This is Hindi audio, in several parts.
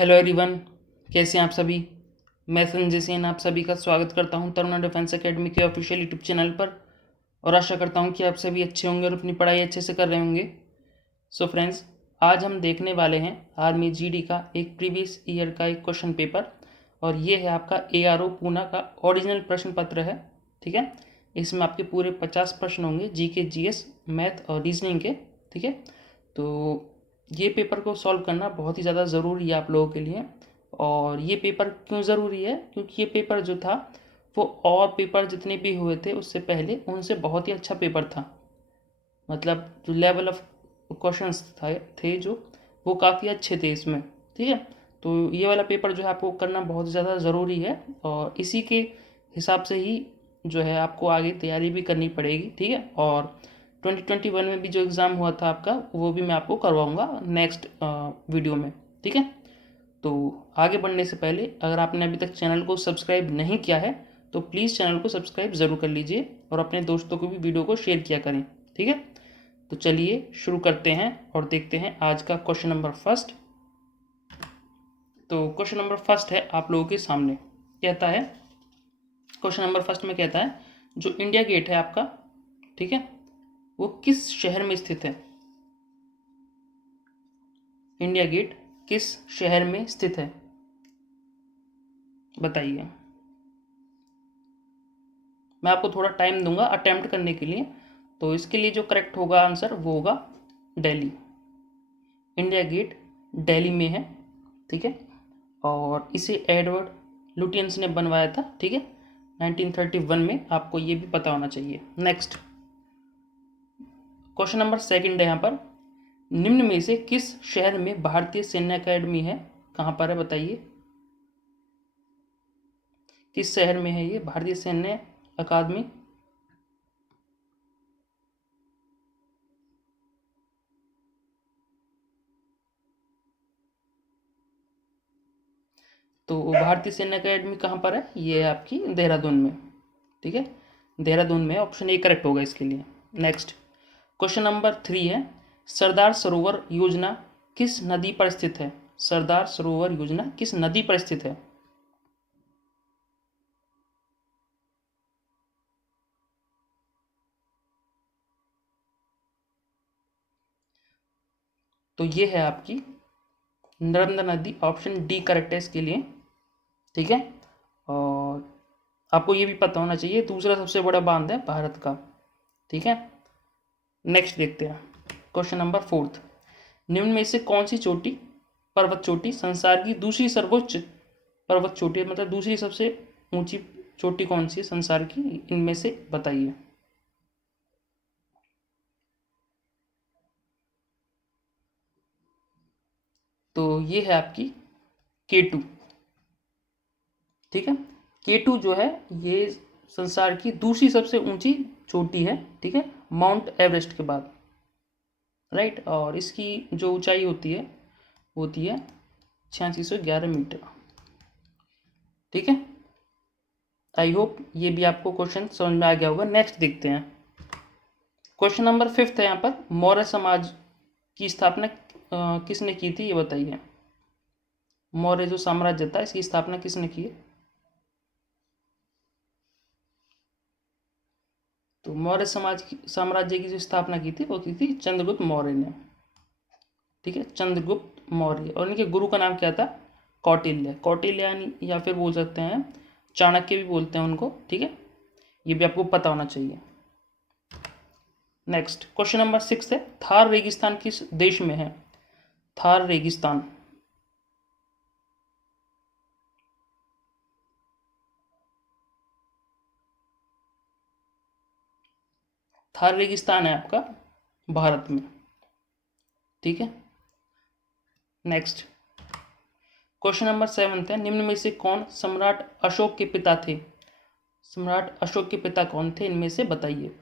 हेलो एवरीवन, कैसे हैं आप सभी। मैं संजय सेन आप सभी का स्वागत करता हूं तरुणा डिफेंस एकेडमी के ऑफिशियल यूट्यूब चैनल पर और आशा करता हूं कि आप सभी अच्छे होंगे और अपनी पढ़ाई अच्छे से कर रहे होंगे। सो फ्रेंड्स, आज हम देखने वाले हैं आर्मी जीडी का एक प्रीवियस ईयर का एक क्वेश्चन पेपर और ये है आपका एआरओ पूना का ओरिजिनल प्रश्न पत्र है। ठीक है, इसमें आपके पूरे 50 प्रश्न होंगे जीके, जीएस, मैथ और रीजनिंग के। ठीक है, तो ये पेपर को सॉल्व करना बहुत ही ज़्यादा ज़रूरी है आप लोगों के लिए। और ये पेपर क्यों ज़रूरी है, क्योंकि ये पेपर जो था वो और पेपर जितने भी हुए थे उससे पहले उनसे बहुत ही अच्छा पेपर था। मतलब जो लेवल ऑफ क्वेश्चंस थे जो वो काफ़ी अच्छे थे इसमें। ठीक है, तो ये वाला पेपर जो है आपको करना बहुत ज़्यादा ज़रूरी है और इसी के हिसाब से ही जो है आपको आगे तैयारी भी करनी पड़ेगी। ठीक है, और 2021 में भी जो एग्ज़ाम हुआ था आपका वो भी मैं आपको करवाऊँगा नेक्स्ट वीडियो में। ठीक है, तो आगे बढ़ने से पहले अगर आपने अभी तक चैनल को सब्सक्राइब नहीं किया है तो प्लीज़ चैनल को सब्सक्राइब ज़रूर कर लीजिए और अपने दोस्तों को भी वीडियो को शेयर किया करें। ठीक है, तो चलिए शुरू करते हैं और देखते हैं आज का क्वेश्चन नंबर फर्स्ट। तो क्वेश्चन नंबर फर्स्ट है आप लोगों के सामने। कहता है, क्वेश्चन नंबर फर्स्ट में कहता है जो इंडिया गेट है आपका, ठीक है, वो किस शहर में स्थित है। इंडिया गेट किस शहर में स्थित है, बताइए। मैं आपको थोड़ा टाइम दूंगा अटेम्प्ट करने के लिए। तो इसके लिए जो करेक्ट होगा आंसर वो होगा दिल्ली। इंडिया गेट दिल्ली में है। ठीक है, और इसे एडवर्ड लुटियंस ने बनवाया था। ठीक है, 1931 में, आपको ये भी पता होना चाहिए। नेक्स्ट क्वेश्चन नंबर सेकंड है यहाँ पर, निम्न में से किस शहर में भारतीय सैन्य अकेडमी है। कहाँ पर है बताइए, किस शहर में है ये भारतीय सैन्य अकादमी। तो भारतीय सैन्य अकेडमी कहाँ पर है, ये है आपकी देहरादून में। ठीक है, देहरादून में, ऑप्शन ए करेक्ट होगा इसके लिए। नेक्स्ट क्वेश्चन नंबर 3 है, सरदार सरोवर योजना किस नदी पर स्थित है। सरदार सरोवर योजना किस नदी पर स्थित है। तो ये है आपकी नर्मदा नदी, ऑप्शन डी करेक्ट है इसके लिए। ठीक है, और आपको ये भी पता होना चाहिए दूसरा सबसे बड़ा बांध है भारत का। ठीक है, नेक्स्ट देखते हैं क्वेश्चन नंबर 4। निम्न में से कौन सी चोटी, पर्वत चोटी संसार की दूसरी सर्वोच्च पर्वत चोटी, मतलब दूसरी सबसे ऊंची चोटी कौन सी है संसार की, इनमें से बताइए। तो ये है आपकी K2। ठीक है, K2 जो है ये संसार की दूसरी सबसे ऊंची चोटी है। ठीक है, माउंट एवरेस्ट के बाद, राइट। और इसकी जो ऊंचाई होती है 8611 मीटर। ठीक है, आई होप ये भी आपको क्वेश्चन समझ में आ गया होगा। नेक्स्ट देखते हैं क्वेश्चन नंबर 5 है यहाँ पर, मौर्य समाज की स्थापना किसने की थी, ये बताइए। मौर्य जो साम्राज्य था इसकी स्थापना किसने की है। तो मौर्य साम्राज्य की जो स्थापना की थी वो की थी चंद्रगुप्त मौर्य ने। ठीक है, चंद्रगुप्त मौर्य, और इनके गुरु का नाम क्या था, कौटिल्य। कौटिल्य या फिर बोल सकते हैं चाणक्य भी बोलते हैं उनको। ठीक है, ये भी आपको पता होना चाहिए। नेक्स्ट क्वेश्चन नंबर 6 है, थार रेगिस्तान किस देश में है। थार रेगिस्तान, थार रेगिस्तान है आपका भारत में। ठीक है, नेक्स्ट क्वेश्चन नंबर 7 है, निम्न में से कौन सम्राट अशोक के पिता थे। सम्राट अशोक के पिता कौन थे, इनमें से बताइए।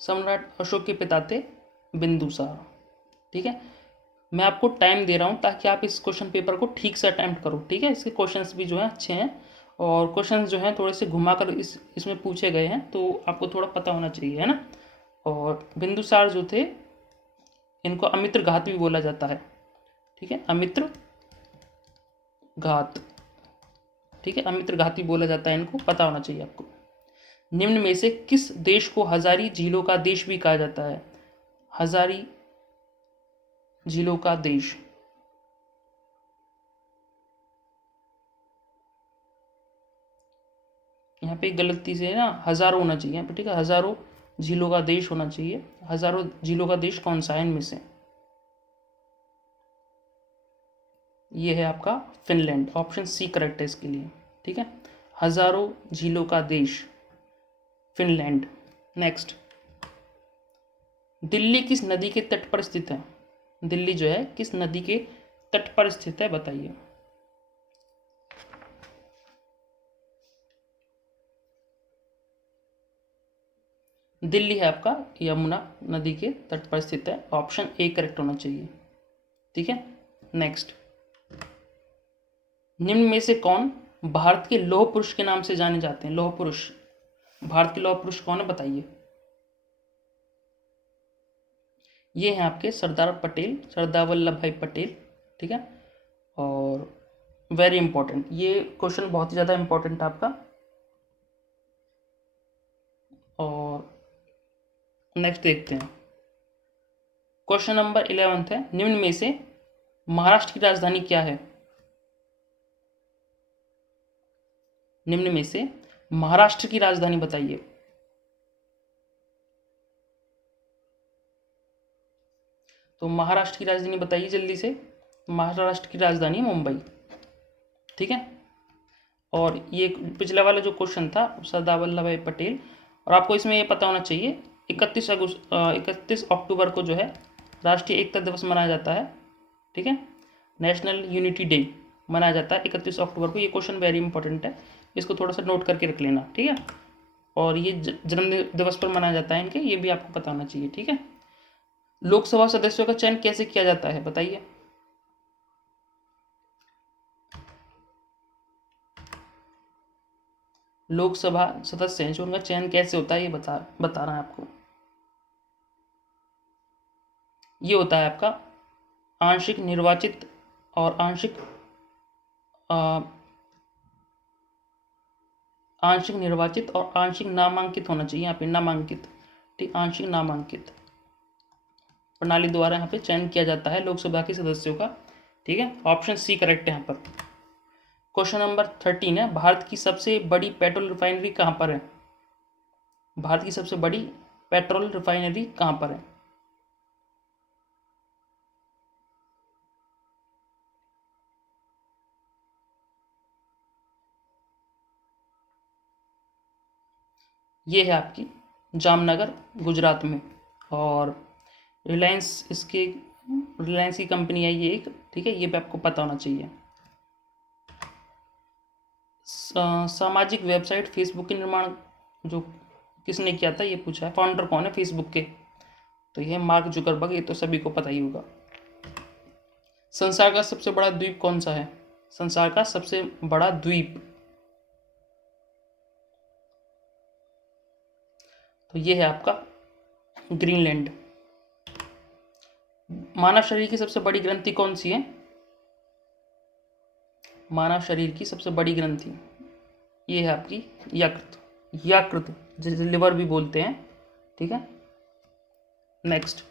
सम्राट अशोक के पिता थे बिंदुसार। ठीक है, मैं आपको टाइम दे रहा हूं ताकि आप इस क्वेश्चन पेपर को ठीक से अटेम्प्ट करो। ठीक है, इसके क्वेश्चंस भी जो है अच्छे हैं और क्वेश्चंस जो हैं थोड़े से घुमाकर इसमें पूछे गए हैं, तो आपको थोड़ा पता होना चाहिए, है ना। और बिंदुसार जो थे इनको अमित्र घात भी बोला जाता है, ठीक है, अमित्र घात, ठीक है, अमित्र घात भी बोला जाता है, इनको पता होना चाहिए आपको। निम्न में से किस देश को हजारी झीलों का देश भी कहा जाता है? हजारी झीलों का देश, यहाँ पे गलती से ना हजारों होना चाहिए यहाँ पे, ठीक है, हजारों झीलों का देश होना चाहिए। हजारों झीलों का देश कौन सा है इनमें से? ये है आपका फिनलैंड, ऑप्शन सी करेक्ट है इसके लिए, ठीक है, हजारों झीलों का देश फिनलैंड। नेक्स्ट, दिल्ली किस नदी के तट पर स्थित है? दिल्ली जो है किस नदी के तट पर स्थित है, बताइए। दिल्ली है आपका यमुना नदी के तट पर स्थित है, ऑप्शन ए करेक्ट होना चाहिए, ठीक है। नेक्स्ट, निम्न में से कौन भारत के लौह पुरुष के नाम से जाने जाते हैं? लौह पुरुष, भारत के लौह पुरुष कौन है, बताइए। ये हैं आपके सरदार पटेल, सरदार वल्लभ भाई पटेल, ठीक है। और वेरी इंपॉर्टेंट, ये क्वेश्चन बहुत ही ज़्यादा इंपॉर्टेंट है आपका। और नेक्स्ट देखते हैं, क्वेश्चन नंबर 11 है, निम्न में से महाराष्ट्र की राजधानी क्या है? निम्न में से महाराष्ट्र की राजधानी बताइए। तो महाराष्ट्र की राजधानी बताइए जल्दी से। महाराष्ट्र की राजधानी मुंबई, ठीक है। और ये पिछला वाला जो क्वेश्चन था सरदार वल्लभ भाई पटेल, और आपको इसमें ये पता होना चाहिए 31 अक्टूबर को जो है राष्ट्रीय एकता दिवस मनाया जाता है, ठीक है, नेशनल यूनिटी डे मनाया जाता है 31 अक्टूबर को। ये क्वेश्चन वेरी इंपॉर्टेंट है, इसको थोड़ा सा नोट करके रख लेना, ठीक है। और ये जन्म दिवस पर मनाया जाता है इनके, ये भी आपको पता होना चाहिए, ठीक है। लोकसभा सदस्यों का चयन कैसे किया जाता है, बताइए। लोकसभा सदस्य हैं जो, उनका चयन कैसे होता है ये बता रहा है आपको। ये होता है आपका आंशिक निर्वाचित और आंशिक निर्वाचित और आंशिक नामांकित होना चाहिए यहाँ पे, नामांकित, ठीक, आंशिक नामांकित प्रणाली द्वारा यहाँ पे चयन किया जाता है लोकसभा के सदस्यों का, ठीक है। ऑप्शन सी करेक्ट है यहाँ पर। क्वेश्चन नंबर 13 है, भारत की सबसे बड़ी पेट्रोल रिफाइनरी कहाँ पर है? भारत की सबसे बड़ी पेट्रोल रिफाइनरी कहाँ पर है? ये है आपकी जामनगर गुजरात में। और रिलायंस की कंपनी है ये एक, ठीक है, ये भी आपको पता होना चाहिए। सामाजिक वेबसाइट फेसबुक के निर्माण जो किसने किया था ये पूछा है, फाउंडर कौन है फेसबुक के? तो ये मार्क जुकरबर्ग, ये तो सभी को पता ही होगा। संसार का सबसे बड़ा द्वीप कौन सा है? संसार का सबसे बड़ा द्वीप, तो ये है आपका ग्रीनलैंड। मानव शरीर की सबसे बड़ी ग्रंथि कौन सी है? मानव शरीर की सबसे बड़ी ग्रंथि ये है आपकी यकृत, जिसे लिवर भी बोलते हैं, ठीक है। नेक्स्ट,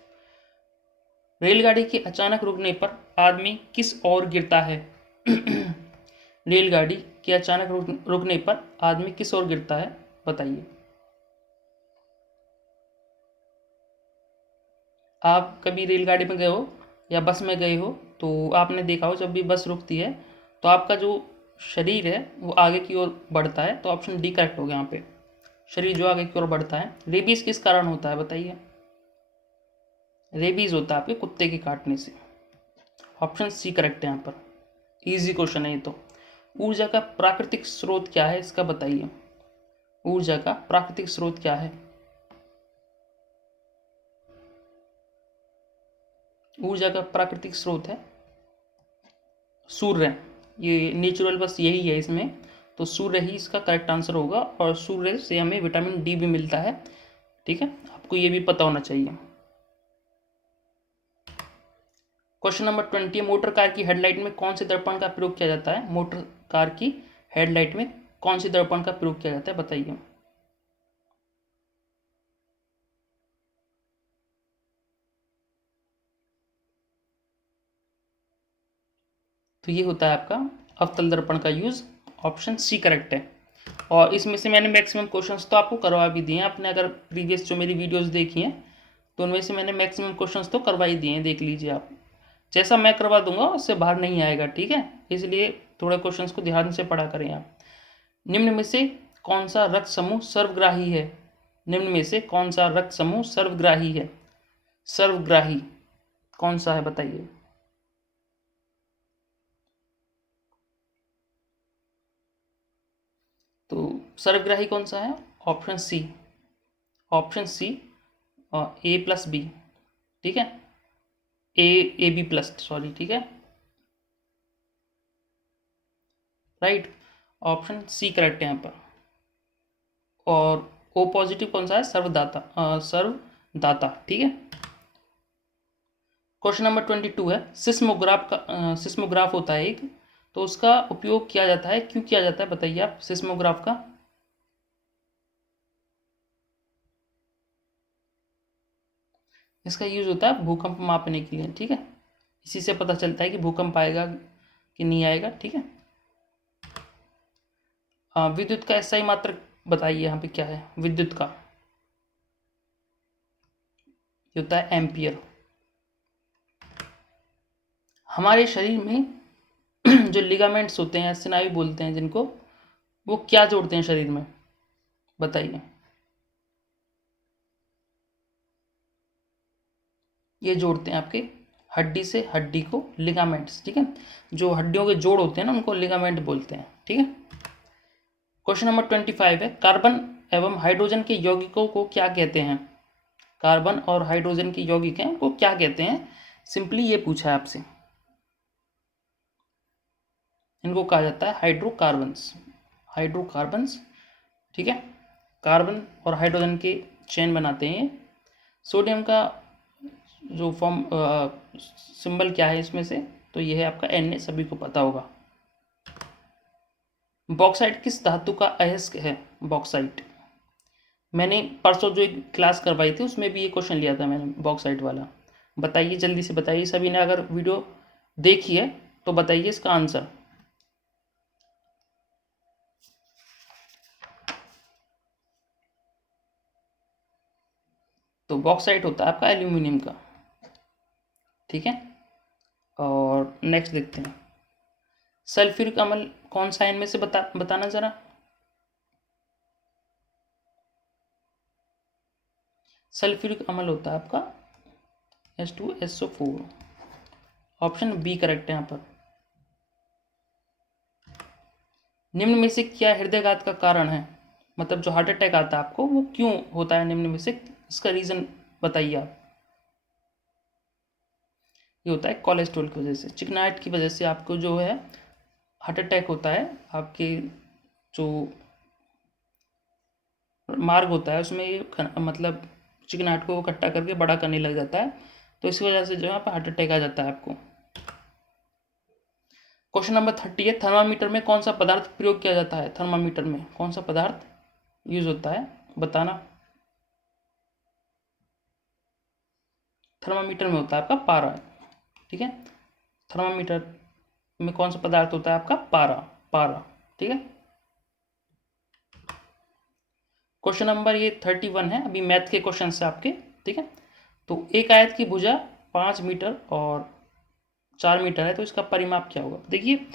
रेलगाड़ी के अचानक रुकने पर आदमी किस ओर गिरता है? रेलगाड़ी के अचानक रुकने पर आदमी किस ओर गिरता है, बताइए। आप कभी रेलगाड़ी में गए हो या बस में गए हो तो आपने देखा हो जब भी बस रुकती है तो आपका जो शरीर है वो आगे की ओर बढ़ता है, तो ऑप्शन डी करेक्ट हो गया यहाँ पे, शरीर जो आगे की ओर बढ़ता है। रेबीज किस कारण होता है, बताइए। रेबीज होता है आपके कुत्ते के काटने से, ऑप्शन सी करेक्ट है यहाँ पर। इजी क्वेश्चन है ये तो। ऊर्जा का प्राकृतिक स्रोत क्या है, इसका बताइए। ऊर्जा का प्राकृतिक स्रोत क्या है? ऊर्जा का प्राकृतिक स्रोत है सूर्य, ये नेचुरल बस यही है इसमें। तो सूर्य ही इसका करेक्ट आंसर होगा, और सूर्य से हमें विटामिन डी भी मिलता है। ठीक है, आपको ये भी पता होना चाहिए। क्वेश्चन नंबर 20 है, मोटर कार की हेडलाइट में कौन से दर्पण का प्रयोग किया जाता है? मोटर कार की हेडलाइट में कौन से दर्पण का प्रयोग किया जाता है, बताइए। तो ये होता है आपका अवतल दर्पण का यूज, ऑप्शन सी करेक्ट है। और इसमें से मैंने मैक्सिमम क्वेश्चंस तो आपको करवा भी दिए हैं, आपने अगर प्रीवियस जो मेरी वीडियोस देखी हैं तो उनमें से मैंने मैक्सिमम क्वेश्चंस तो करवा ही दिए हैं, देख लीजिए आप। जैसा मैं करवा दूंगा उससे बाहर नहीं आएगा, ठीक है, इसलिए थोड़े क्वेश्चंस को ध्यान से पढ़ा करें आप। निम्न में से कौन सा रक्त समूह सर्वग्राही है? निम्न में से कौन सा रक्त समूह सर्वग्राही है? सर्वग्राही कौन सा है, बताइए। तो सर्वग्राही कौन सा है? ऑप्शन सी, ऑप्शन सी ए प्लस बी, ठीक है, ए बी प्लस, सॉरी, ठीक है, राइट, ऑप्शन सी करेक्ट है यहाँ पर। और ओ पॉजिटिव कौन सा है? सर्वदाता, सर्वदाता, ठीक है। क्वेश्चन नंबर 22 है, सिस्मोग्राफ का सिस्मोग्राफ होता है एक, तो उसका उपयोग किया जाता है, क्यों किया जाता है, बताइए आप। सिस्मोग्राफ का इसका यूज होता है भूकंप मापने के लिए, ठीक है, इसी से पता चलता है कि भूकंप आएगा कि नहीं आएगा, ठीक है। विद्युत का एसआई मात्रक बताइए, यहाँ पे क्या है विद्युत का? ये होता है एम्पियर। हमारे शरीर में जो लिगामेंट्स होते हैं, स्नायु बोलते हैं जिनको, वो क्या जोड़ते हैं शरीर में, बताइए। ये जोड़ते हैं आपके हड्डी से हड्डी को, लिगामेंट्स, ठीक है, जो हड्डियों के जोड़ होते हैं ना उनको लिगामेंट बोलते हैं, ठीक है। क्वेश्चन नंबर 25 है, कार्बन एवं हाइड्रोजन के यौगिकों को क्या कहते हैं? कार्बन और हाइड्रोजन के यौगिक हैं, उनको क्या कहते हैं? सिंपली ये पूछा है आपसे। इनको कहा जाता है हाइड्रोकार्बन्स, हाइड्रोकार्बन्स, ठीक है। कार्बन और हाइड्रोजन के चेन बनाते हैं। सोडियम का जो फॉर्म सिंबल क्या है इसमें से, तो ये है आपका Na, सभी को पता होगा। बॉक्साइट किस धातु का अयस्क है? बॉक्साइट, मैंने परसों जो एक क्लास करवाई थी उसमें भी ये क्वेश्चन लिया था मैंने, बॉक्साइट वाला। बताइए, जल्दी से बताइए, सभी ने अगर वीडियो देखी है तो बताइए इसका आंसर। तो बॉक्साइट होता है आपका एल्यूमिनियम का, ठीक है। और नेक्स्ट देखते हैं, सल्फ्यूरिक अम्ल कौन सा इनमें से बताना जरा। सल्फ्यूरिक अम्ल होता है आपका H2SO4, ऑप्शन बी करेक्ट है यहाँ पर। निम्न में से क्या हृदयघात का कारण है? मतलब जो हार्ट अटैक आता है आपको, वो क्यों होता है निम्न में से, इसका रीजन बताइए आप। ये होता है कोलेस्ट्रॉल की वजह से, चिकनाहट की वजह से आपको जो है हार्ट अटैक होता है। आपके जो मार्ग होता है उसमें ये मतलब चिकनाहट को इकट्ठा करके बड़ा करने लग जाता है, तो इसी वजह से जो है हार्ट अटैक आ जाता है आपको। क्वेश्चन नंबर 30 है, थर्मामीटर में कौन सा पदार्थ प्रयोग किया जाता है? थर्मामीटर में कौन सा पदार्थ यूज होता है, बताना। थर्मामीटर में होता है आपका पारा, ठीक है। थर्मामीटर में कौन सा पदार्थ होता है आपका? पारा, पारा, ठीक है। क्वेश्चन नंबर ये 31 है, अभी मैथ के क्वेश्चन से आपके, ठीक है। तो एक आयत की भुजा 5 मीटर और 4 मीटर है, तो इसका परिमाप क्या होगा? देखिए,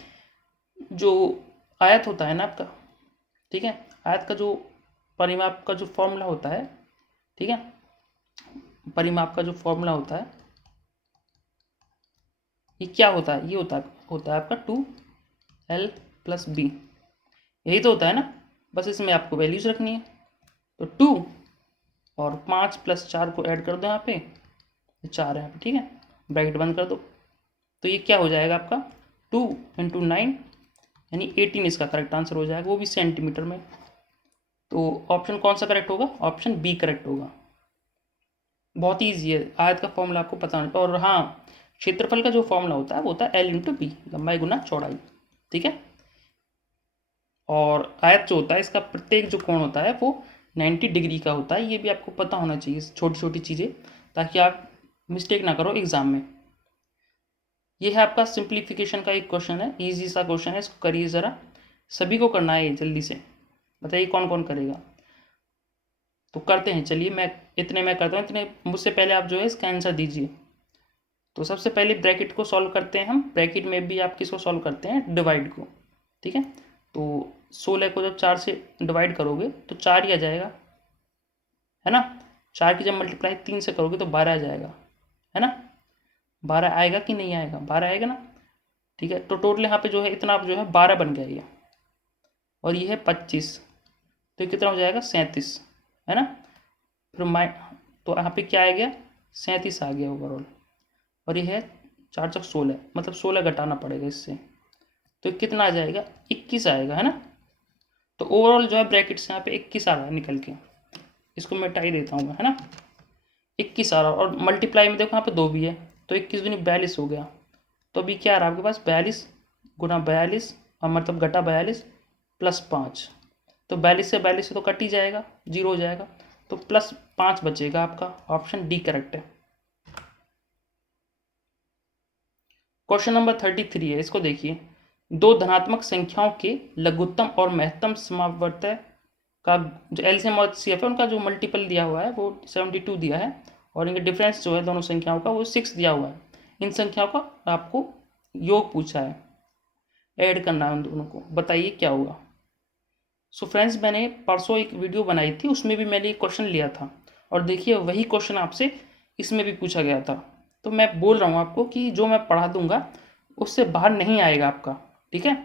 जो आयत होता है ना आपका, ठीक है, आयत का जो परिमाप का जो फॉर्मूला होता है, ठीक है, परिमाप का जो फॉर्मूला होता है, ये क्या होता है? ये होता है आपका 2L+B, यही तो होता है ना, बस इसमें आपको वैल्यूज रखनी है। तो 2 और 5 + 4 को ऐड कर दो यहाँ पे, 4 है यहाँ पे, ठीक है, ब्रैकेट बंद कर दो। तो ये क्या हो जाएगा आपका 2 × 9 यानी 18 इसका करेक्ट आंसर हो जाएगा, वो भी सेंटीमीटर में। तो ऑप्शन कौन सा करेक्ट होगा? ऑप्शन बी करेक्ट होगा। बहुत ही ईजी है, आयत का फॉर्मूला आपको पता नहीं। और हाँ, क्षेत्रफल का जो फॉर्मूला होता है वो होता है L×B, लंबाई गुना चौड़ाई। ठीक है। और आयत जो होता है इसका प्रत्येक जो कोण होता है वो 90 डिग्री का होता है। ये भी आपको पता होना चाहिए, छोटी छोटी चीज़ें, ताकि आप मिस्टेक ना करो एग्जाम में। ये है आपका सिंप्लीफिकेशन का एक क्वेश्चन है, इजी सा क्वेश्चन है, इसको करिए ज़रा। सभी को करना है ये, जल्दी से बताइए कौन कौन करेगा। तो करते हैं, चलिए मैं करता हूँ, इतने मुझसे पहले आप जो है इसका आंसर दीजिए। तो सबसे पहले ब्रैकेट को सॉल्व करते हैं हम। ब्रैकेट में भी आप किसको सॉल्व करते हैं? डिवाइड को। ठीक है। तो 16 को जब 4 से डिवाइड करोगे तो 4 ही आ जाएगा, है ना। 4 की जब मल्टीप्लाई 3 से करोगे तो 12 आ जाएगा, है ना। 12 आएगा कि नहीं आएगा? 12 आएगा ना। ठीक है। तो टोटल यहाँ पे जो है इतना जो है 12 बन गया ये, और ये है 25, तो ये कितना हो जाएगा? 37, है ना। फिर तो यहाँ पे क्या आ गया? 37 आ गया ओवरऑल। और ये है 4 चौक 16, मतलब 16 घटाना पड़ेगा इससे, तो कितना आ जाएगा? 21 आएगा, है ना। तो ओवरऑल जो है ब्रैकेट से यहाँ पे 21 आ रहा है निकल के, इसको मिटा ही देता हूँ मैं, है ना। 21 आ रहा है, और मल्टीप्लाई में देखो यहाँ पे 2 भी है, तो 21 दूनी 42 हो गया। तो अभी क्या आ रहा है आपके पास? 42 गुना 42, और मतलब घटा 42 प्लस 5, तो 42 से तो कट ही जाएगा, 0 हो जाएगा, तो प्लस 5 बचेगा आपका। ऑप्शन डी करेक्ट है। क्वेश्चन नंबर 33 है, इसको देखिए। दो धनात्मक संख्याओं के लघुत्तम और महत्तम समावर्तय का जो एलसीएम और एचसीएफ है उनका जो मल्टीपल दिया हुआ है वो 72 दिया है, और इनका डिफरेंस जो है दोनों संख्याओं का वो 6 दिया हुआ है। इन संख्याओं का आपको योग पूछा है, ऐड करना है उन दोनों को, बताइए क्या होगा। सो फ्रेंड्स, मैंने परसों एक वीडियो बनाई थी, उसमें भी मैंने एक क्वेश्चन लिया था, और देखिए वही क्वेश्चन आपसे इसमें भी पूछा गया था। तो मैं बोल रहा हूँ आपको कि जो मैं पढ़ा दूंगा उससे बाहर नहीं आएगा आपका। ठीक है।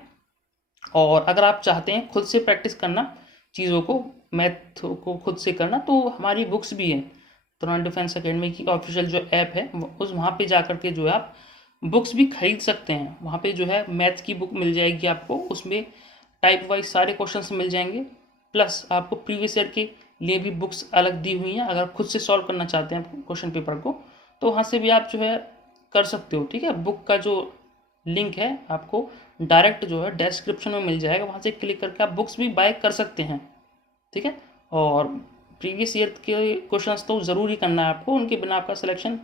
और अगर आप चाहते हैं खुद से प्रैक्टिस करना चीज़ों को, मैथ को खुद से करना, तो हमारी बुक्स भी हैं। तरुण डिफेंस एकेडमी की ऑफिशियल जो ऐप है उस वहाँ पे जा कर के जो है आप बुक्स भी खरीद सकते हैं। वहाँ पे जो है मैथ की बुक मिल जाएगी आपको, उसमें टाइप वाइज सारे क्वेश्चंस मिल जाएंगे, प्लस आपको प्रीवियस ईयर के लिए भी बुक्स अलग दी हुई हैं। अगर आप खुद से सॉल्व करना चाहते हैं क्वेश्चन पेपर को, तो वहाँ से भी आप जो है कर सकते हो। ठीक है। बुक का जो लिंक है आपको डायरेक्ट जो है डिस्क्रिप्शन में मिल जाएगा, वहाँ से क्लिक करके आप बुक्स भी बाय कर सकते हैं। ठीक है। और प्रीवियस ईयर के क्वेश्चंस तो ज़रूर ही करना है आपको, उनके बिना आपका सिलेक्शन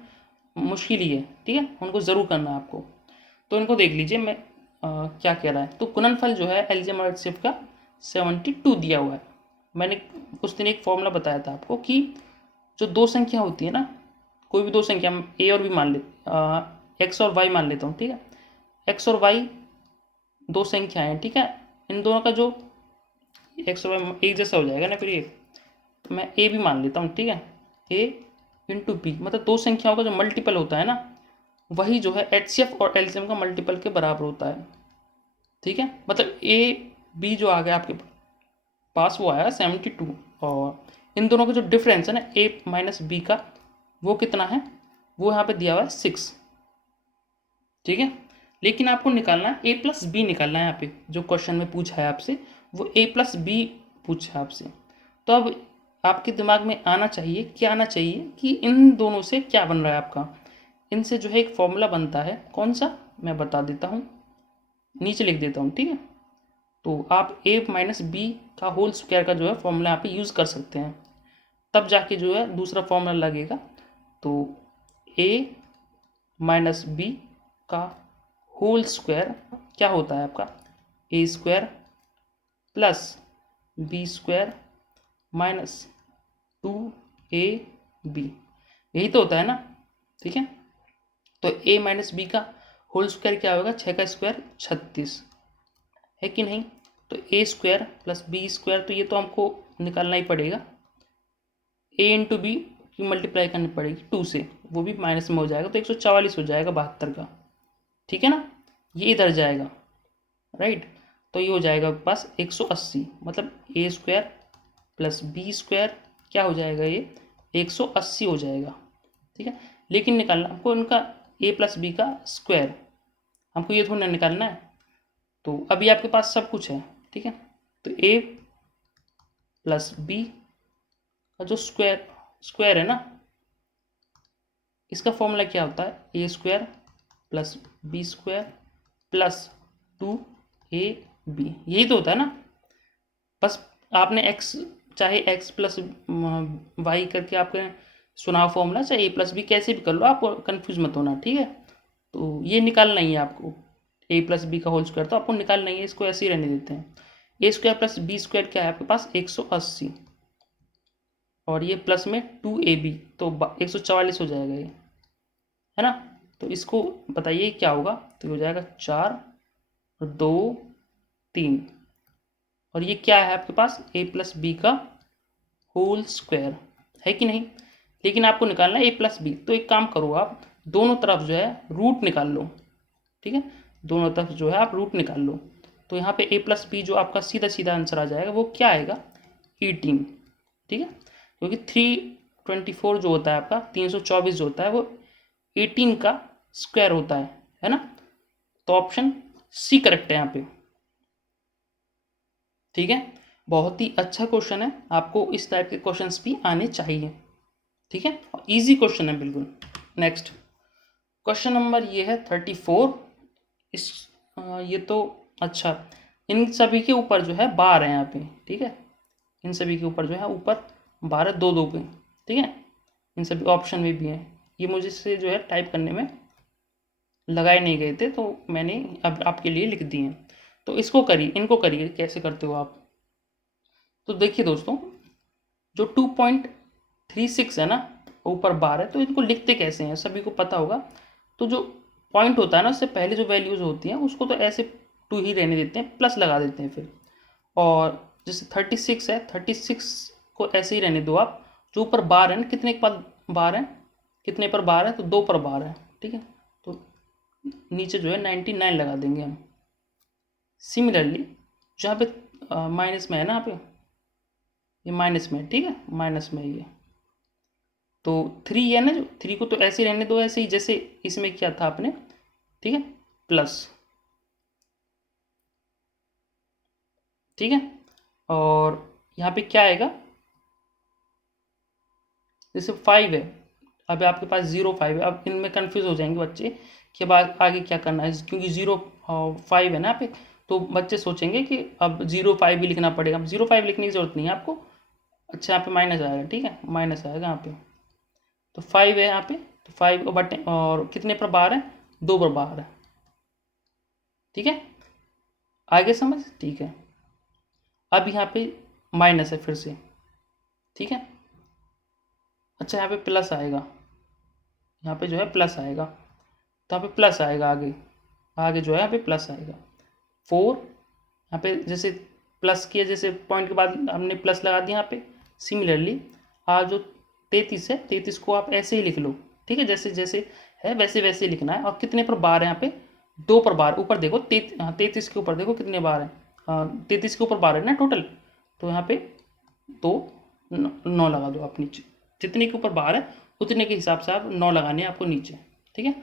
मुश्किल ही है। ठीक है। उनको ज़रूर करना है आपको। तो इनको देख लीजिए, मैं क्या कह रहा है। तो गुणनफल जो है एलसीएम और एचसीएफ का 72 दिया हुआ है। मैंने उस दिन एक फॉर्मूला बताया था आपको कि जो दो संख्या होती है ना, कोई भी दो संख्या ए और बी मान ले, एक्स और वाई मान लेता हूँ। ठीक है। एक्स और वाई दो संख्या हैं। ठीक है। इन दोनों का जो एक्स और वाई एक जैसा हो जाएगा ना, फिर ये तो मैं ए भी मान लेता हूँ। ठीक है। ए इंटू बी, मतलब दो संख्याओं का जो मल्टीपल होता है ना, वही जो है एचसीएफ और एलसीएम का मल्टीपल के बराबर होता है। ठीक है। मतलब ए बी जो आ गया आपके पास वो आया 72, और इन दोनों का जो डिफरेंस है ना ए माइनस बी का, वो कितना है? वो यहाँ पे दिया हुआ है 6। ठीक है। लेकिन आपको निकालना है ए प्लस बी, निकालना है यहाँ पे जो क्वेश्चन में पूछा है आपसे, वो ए प्लस बी पूछा है आपसे। तो अब आपके दिमाग में आना चाहिए, क्या आना चाहिए कि इन दोनों से क्या बन रहा है आपका। इनसे जो है एक फॉर्मूला बनता है, कौन सा मैं बता देता हूँ, नीचे लिख देता हूँ। ठीक है। तो आप ए माइनस बी का होल स्क्वायर का जो है फॉर्मूला यहाँ पे यूज़ कर सकते हैं, तब जाके जो है दूसरा फॉर्मूला लगेगा। तो ए माइनस बी का होल स्क्वायर क्या होता है आपका? A square plus b square minus 2 a b, यही तो होता है ना। ठीक है। तो ए माइनस बी का होल स्क्वायर क्या होगा? 6 का स्क्वायर 36, है कि नहीं। तो ए स्क्वायर प्लस बी स्क्वायर, तो ये तो हमको निकालना ही पड़ेगा। ए इंटू बी की मल्टीप्लाई करनी पड़ेगी 2 से, वो भी माइनस में हो जाएगा, तो 144 हो जाएगा 72 का। ठीक है ना। ये इधर जाएगा, राइट। तो ये हो जाएगा आपके पास 180, मतलब ए स्क्वायर प्लस बी स्क्वायर क्या हो जाएगा? ये 180 हो जाएगा। ठीक है। लेकिन निकालना हमको इनका ए प्लस बी का स्क्वायर, हमको ये थोड़ा निकालना है। तो अभी आपके पास सब कुछ है, ठीक है। तो a प्लस बी का जो स्क्वायर है ना, इसका फॉर्मूला क्या होता है, a square plus b square plus 2ab, यही तो होता है ना। बस आपने x चाहे x प्लस वाई करके आपने सुना फॉर्मूला, चाहे a प्लस बी कैसे भी कर लो, आप कंफ्यूज मत होना, ठीक है। तो ये निकालना ही है आपको, a प्लस बी का होल स्क्वायर तो आपको निकालना ही है, इसको ऐसे ही रहने देते हैं। ए स्क्वायर प्लस बी स्क्वायर क्या है आपके पास, 180, और ये प्लस में 2ab, तो 144 हो जाएगा ये, है ना। तो इसको बताइए क्या होगा, तो ये हो जाएगा 4 2 3, और ये क्या है आपके पास, a प्लस बी का होल स्क्वायर, है कि नहीं। लेकिन आपको निकालना है a प्लस बी, तो एक काम करो आप दोनों तरफ जो है रूट निकाल लो, ठीक है। दोनों तरफ जो है आप रूट निकाल लो, तो यहाँ पे a प्लस बी जो आपका सीधा सीधा आंसर आ जाएगा वो क्या आएगा, 18, ठीक है। क्योंकि 324 जो होता है आपका, 324 जो होता है वो 18 का स्क्वायर होता है ना। तो ऑप्शन सी करेक्ट है यहाँ पे, ठीक है। बहुत ही अच्छा क्वेश्चन है, आपको इस टाइप के क्वेश्चंस भी आने चाहिए, ठीक है। और इजी क्वेश्चन है बिल्कुल। नेक्स्ट क्वेश्चन नंबर ये है 34। इस ये तो अच्छा, इन सभी के ऊपर जो है बार है यहाँ पे, ठीक है। इन सभी के ऊपर जो है ऊपर 12 दो दो पे, ठीक है। इन सभी ऑप्शन में भी हैं, ये मुझे से जो है टाइप करने में लगाए नहीं गए थे, तो मैंने अब आपके लिए लिख दिए हैं। तो इसको करिए, इनको करिए, कैसे करते हो आप। तो देखिए दोस्तों, जो 2.36 है ना, ऊपर बार है, तो इनको लिखते कैसे हैं सभी को पता होगा। तो जो पॉइंट होता है ना, उससे पहले जो वैल्यूज़ होती हैं उसको तो ऐसे 2 ही रहने देते हैं, प्लस लगा देते हैं फिर। और जैसे 36 है, 36 को ऐसे ही रहने दो आप। जो ऊपर बार है ना, कितने के पास बार है, कितने पर बार है, तो 2 पर बार है, ठीक है। तो नीचे जो है 99 लगा देंगे हम। सिमिलरली जहाँ पे माइनस में है ना, यहाँ पे ये माइनस में, ठीक है, माइनस में ये तो 3 है ना, जो 3 को तो ऐसे ही रहने दो, ऐसे ही जैसे इसमें किया था आपने, ठीक है, प्लस, ठीक है। और यहाँ पे क्या आएगा, जैसे 5 है, अब आपके पास 0 5 है। अब इनमें कंफ्यूज हो जाएंगे बच्चे कि अब आगे क्या करना है, क्योंकि 0 5 है ना यहाँ पे, तो बच्चे सोचेंगे कि अब 0 5 भी लिखना पड़ेगा। अब 0 5 लिखने की जरूरत नहीं है आपको। अच्छा, यहाँ पे माइनस आएगा, ठीक है, माइनस आएगा यहाँ पे। तो 5 है यहाँ पे, तो 5 बटे और कितने पर बार है, 2 पर बार है, ठीक है। आगे समझ, ठीक है। अब यहाँ पे माइनस है फिर से, ठीक है। अच्छा, यहाँ पे प्लस आएगा, यहाँ पे जो है प्लस आएगा, तो यहाँ पे प्लस आएगा आगे, आगे जो है यहाँ पे प्लस आएगा 4। यहाँ पे जैसे प्लस किया, जैसे पॉइंट के बाद हमने प्लस लगा दिया यहाँ पे। सिमिलरली आज जो 33 है, 33 को आप ऐसे ही लिख लो, ठीक है, जैसे जैसे है वैसे वैसे ही लिखना है। और कितने पर बार है यहाँ पे, 2 पर बार। ऊपर देखो 33 के ऊपर देखो कितने बार है, 33 के ऊपर बार है ना टोटल, तो यहाँ पे 2 9 लगा दो आप नीचे, जितने के ऊपर बार है उतने के हिसाब से आप 9 लगाने हैं आपको नीचे, ठीक है।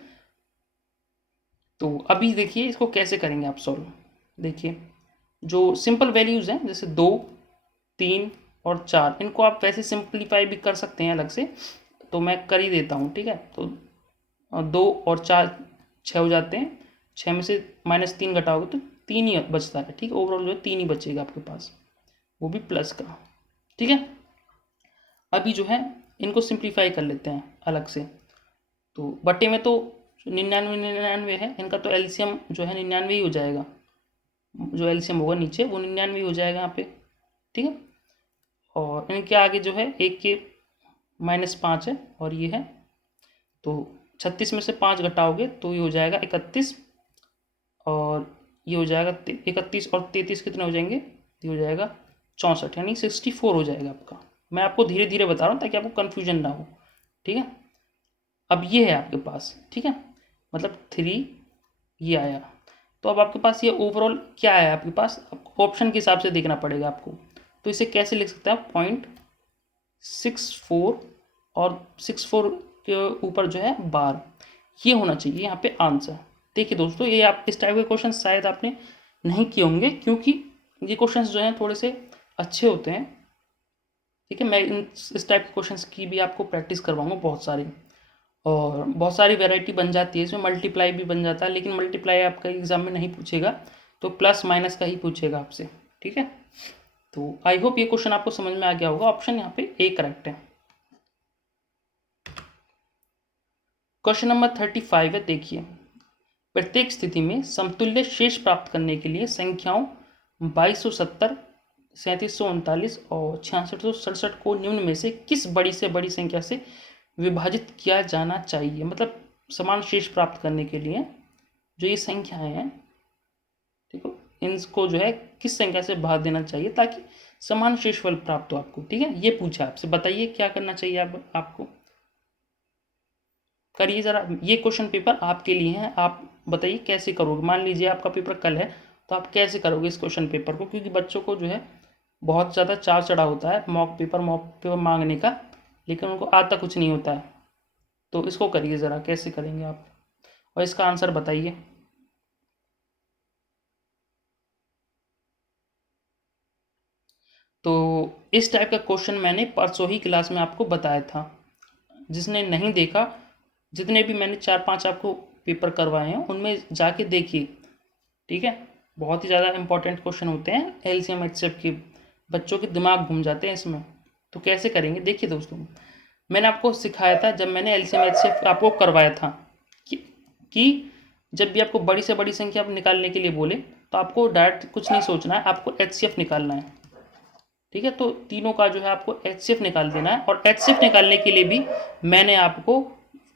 तो अभी देखिए इसको कैसे करेंगे आप सॉल्व। देखिए जो सिंपल वैल्यूज़ हैं, जैसे 2 3 और 4, इनको आप वैसे सिंप्लीफाई भी कर सकते हैं अलग से, तो मैं कर ही देता हूँ, ठीक है। तो 2 और 4 6 हो जाते हैं, 6 में से -3 घटाओगे तो 3 ही बचता है, ठीक है। ओवरऑल जो है 3 ही बचेगा आपके पास, वो भी प्लस का, ठीक है। अभी जो है इनको सिंप्लीफाई कर लेते हैं अलग से। तो बटे में तो 99 99 है, इनका तो एलसीएम जो है 99 ही हो जाएगा, जो एलसीएम होगा नीचे वो 99 हो जाएगा यहाँ पे, ठीक है। और इनके आगे जो है 1 के -5 है, और ये है, तो 36 में से 5 घटाओगे तो ये हो जाएगा 31, और ये हो जाएगा 31 और 33 कितने हो जाएंगे, ये हो जाएगा 64, यानी 64 हो जाएगा आपका। मैं आपको धीरे धीरे बता रहा हूँ ताकि आपको कन्फ्यूजन ना हो, ठीक है। अब ये है आपके पास, ठीक है, मतलब 3 ये आया। तो अब आपके पास ये ओवरऑल क्या है आपके पास, ऑप्शन के हिसाब से देखना पड़ेगा आपको। तो इसे कैसे लिख सकते हैं, 0.64 और 64 के ऊपर जो है बार, ये होना चाहिए यहाँ पे आंसर। देखिए दोस्तों, ये आप इस टाइप के क्वेश्चन शायद आपने नहीं किए होंगे, क्योंकि ये क्वेश्चंस जो हैं थोड़े से अच्छे होते हैं। ठीक है, मैं इस टाइप के क्वेश्चंस की भी आपको प्रैक्टिस करवाऊंगा बहुत सारी, और बहुत सारी वैरायटी बन जाती है इसमें। मल्टीप्लाई भी बन जाता है, लेकिन मल्टीप्लाई आपका एग्जाम में नहीं पूछेगा, तो प्लस माइनस का ही पूछेगा आपसे। ठीक है, तो आई होप ये क्वेश्चन आपको समझ में आ गया होगा। ऑप्शन यहाँ पे ए करेक्ट है। क्वेश्चन नंबर 35 है, देखिए। प्रत्येक स्थिति में समतुल्य शेष प्राप्त करने के लिए संख्याओं 2270, 3739 और 6667 को निम्न में से किस बड़ी से बड़ी संख्या से विभाजित किया जाना चाहिए। मतलब समान शेष प्राप्त करने के लिए जो ये संख्याएं हैं, ठीक है, इनको जो है किस संख्या से भाग देना चाहिए ताकि समान शेष फल प्राप्त हो आपको। ठीक है, ये पूछा आपसे, बताइए क्या करना चाहिए आपको। करिए ज़रा, ये क्वेश्चन पेपर आपके लिए है, आप बताइए कैसे करोगे। मान लीजिए आपका पेपर कल है, तो आप कैसे करोगे इस क्वेश्चन पेपर को, क्योंकि बच्चों को जो है बहुत ज़्यादा चाव चढ़ा होता है मॉक पेपर मांगने का, लेकिन उनको आता कुछ नहीं होता है। तो इसको करिए ज़रा, कैसे करेंगे आप, और इसका आंसर बताइए। तो इस टाइप का क्वेश्चन मैंने परसों ही क्लास में आपको बताया था। जिसने नहीं देखा, जितने भी मैंने 4-5 आपको पेपर करवाए हैं उनमें जाके देखिए। ठीक है, बहुत ही ज़्यादा इंपॉर्टेंट क्वेश्चन होते हैं एलसीएम एचसीएफ के, बच्चों के दिमाग घूम जाते हैं इसमें। तो कैसे करेंगे, देखिए दोस्तों, मैंने आपको सिखाया था जब मैंने एलसीएम एचसीएफ आपको करवाया था कि जब भी आपको बड़ी से बड़ी संख्या निकालने के लिए बोले तो आपको डायरेक्ट कुछ नहीं सोचना है, आपको एचसीएफ निकालना है। ठीक है, तो तीनों का जो है आपको एचसीएफ निकाल देना है, और एचसीएफ निकालने के लिए भी मैंने आपको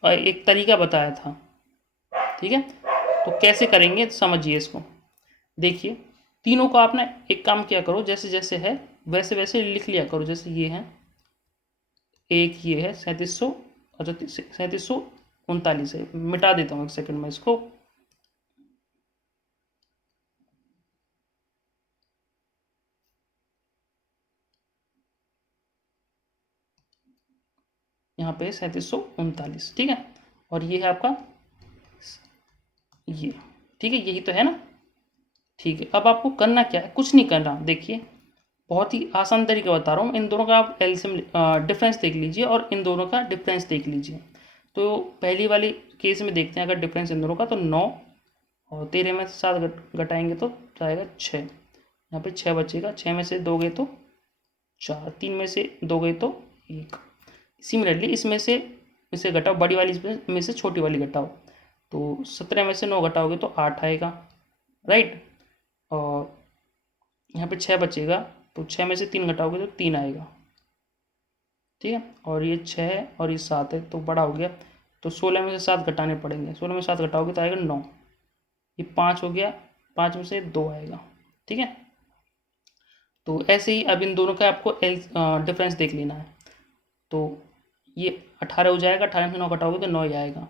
एक तरीका बताया था। ठीक है, तो कैसे करेंगे समझिए इसको। देखिए, तीनों का आपने एक काम किया करो, जैसे जैसे है वैसे वैसे लिख लिया करो। जैसे ये है, एक ये है 3700, अच्छा 3739 है। मिटा देता हूँ एक सेकंड में इसको। यहाँ पे 3739, ठीक है, और ये है आपका ये। ठीक है, यही तो है ना। ठीक है, अब आपको करना क्या है, कुछ नहीं करना। देखिए, बहुत ही आसान तरीका बता रहा हूँ। इन दोनों का आप एलसीएम डिफरेंस देख लीजिए और इन दोनों का डिफरेंस देख लीजिए। तो पहली वाली केस में देखते हैं, अगर डिफरेंस इन दोनों का, तो 9 और 13 में से 7 घटाएंगे तो जाएगा 6। यहाँ पे 6 बचेगा, 6 में से 2 गए तो 4, 3 में से 2 गए तो 1। सिमिलरली इसमें से इसे घटाओ, बड़ी वाली में से छोटी वाली घटाओ, तो 17 में से 9 घटाओगे तो 8 आएगा, राइट। और यहाँ पे 6 बचेगा, तो 6 में से 3 घटाओगे तो 3 आएगा। ठीक है, और ये 6 है और ये 7 है, तो बड़ा हो गया, तो 16 में से 7 घटाने पड़ेंगे। 16 में 7 घटाओगे तो आएगा 9। ये 5 हो गया, 5 में से 2 आएगा। ठीक है, तो ऐसे ही अब इन दोनों का आपको डिफरेंस देख लेना है। तो ये 18 हो जाएगा, 18 में से 9 घटाओगे तो 9 ही आएगा।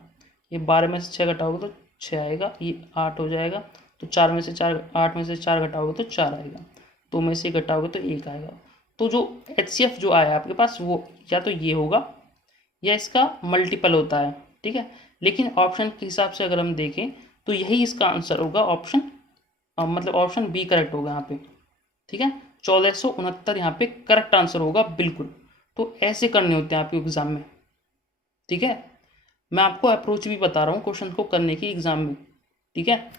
ये 12 में से 6 घटाओगे तो 6 आएगा। ये 8 हो जाएगा, तो 4 में से 4, 8 में से 4 घटाओगे तो 4 आएगा। 2 में से घटाओगे तो 1 आएगा। तो जो एचसीएफ जो आया आपके पास, वो या तो ये होगा या इसका मल्टीपल होता है। ठीक है, लेकिन ऑप्शन के हिसाब से अगर हम देखें तो यही इसका आंसर होगा, ऑप्शन मतलब ऑप्शन बी करेक्ट होगा यहाँ पे। ठीक है, 1469 यहाँ पे करेक्ट आंसर होगा बिल्कुल। तो ऐसे करने होते हैं आपके एग्जाम में। ठीक है, मैं आपको अप्रोच भी बता रहा हूँ क्वेश्चन को करने की एग्जाम में। ठीक है,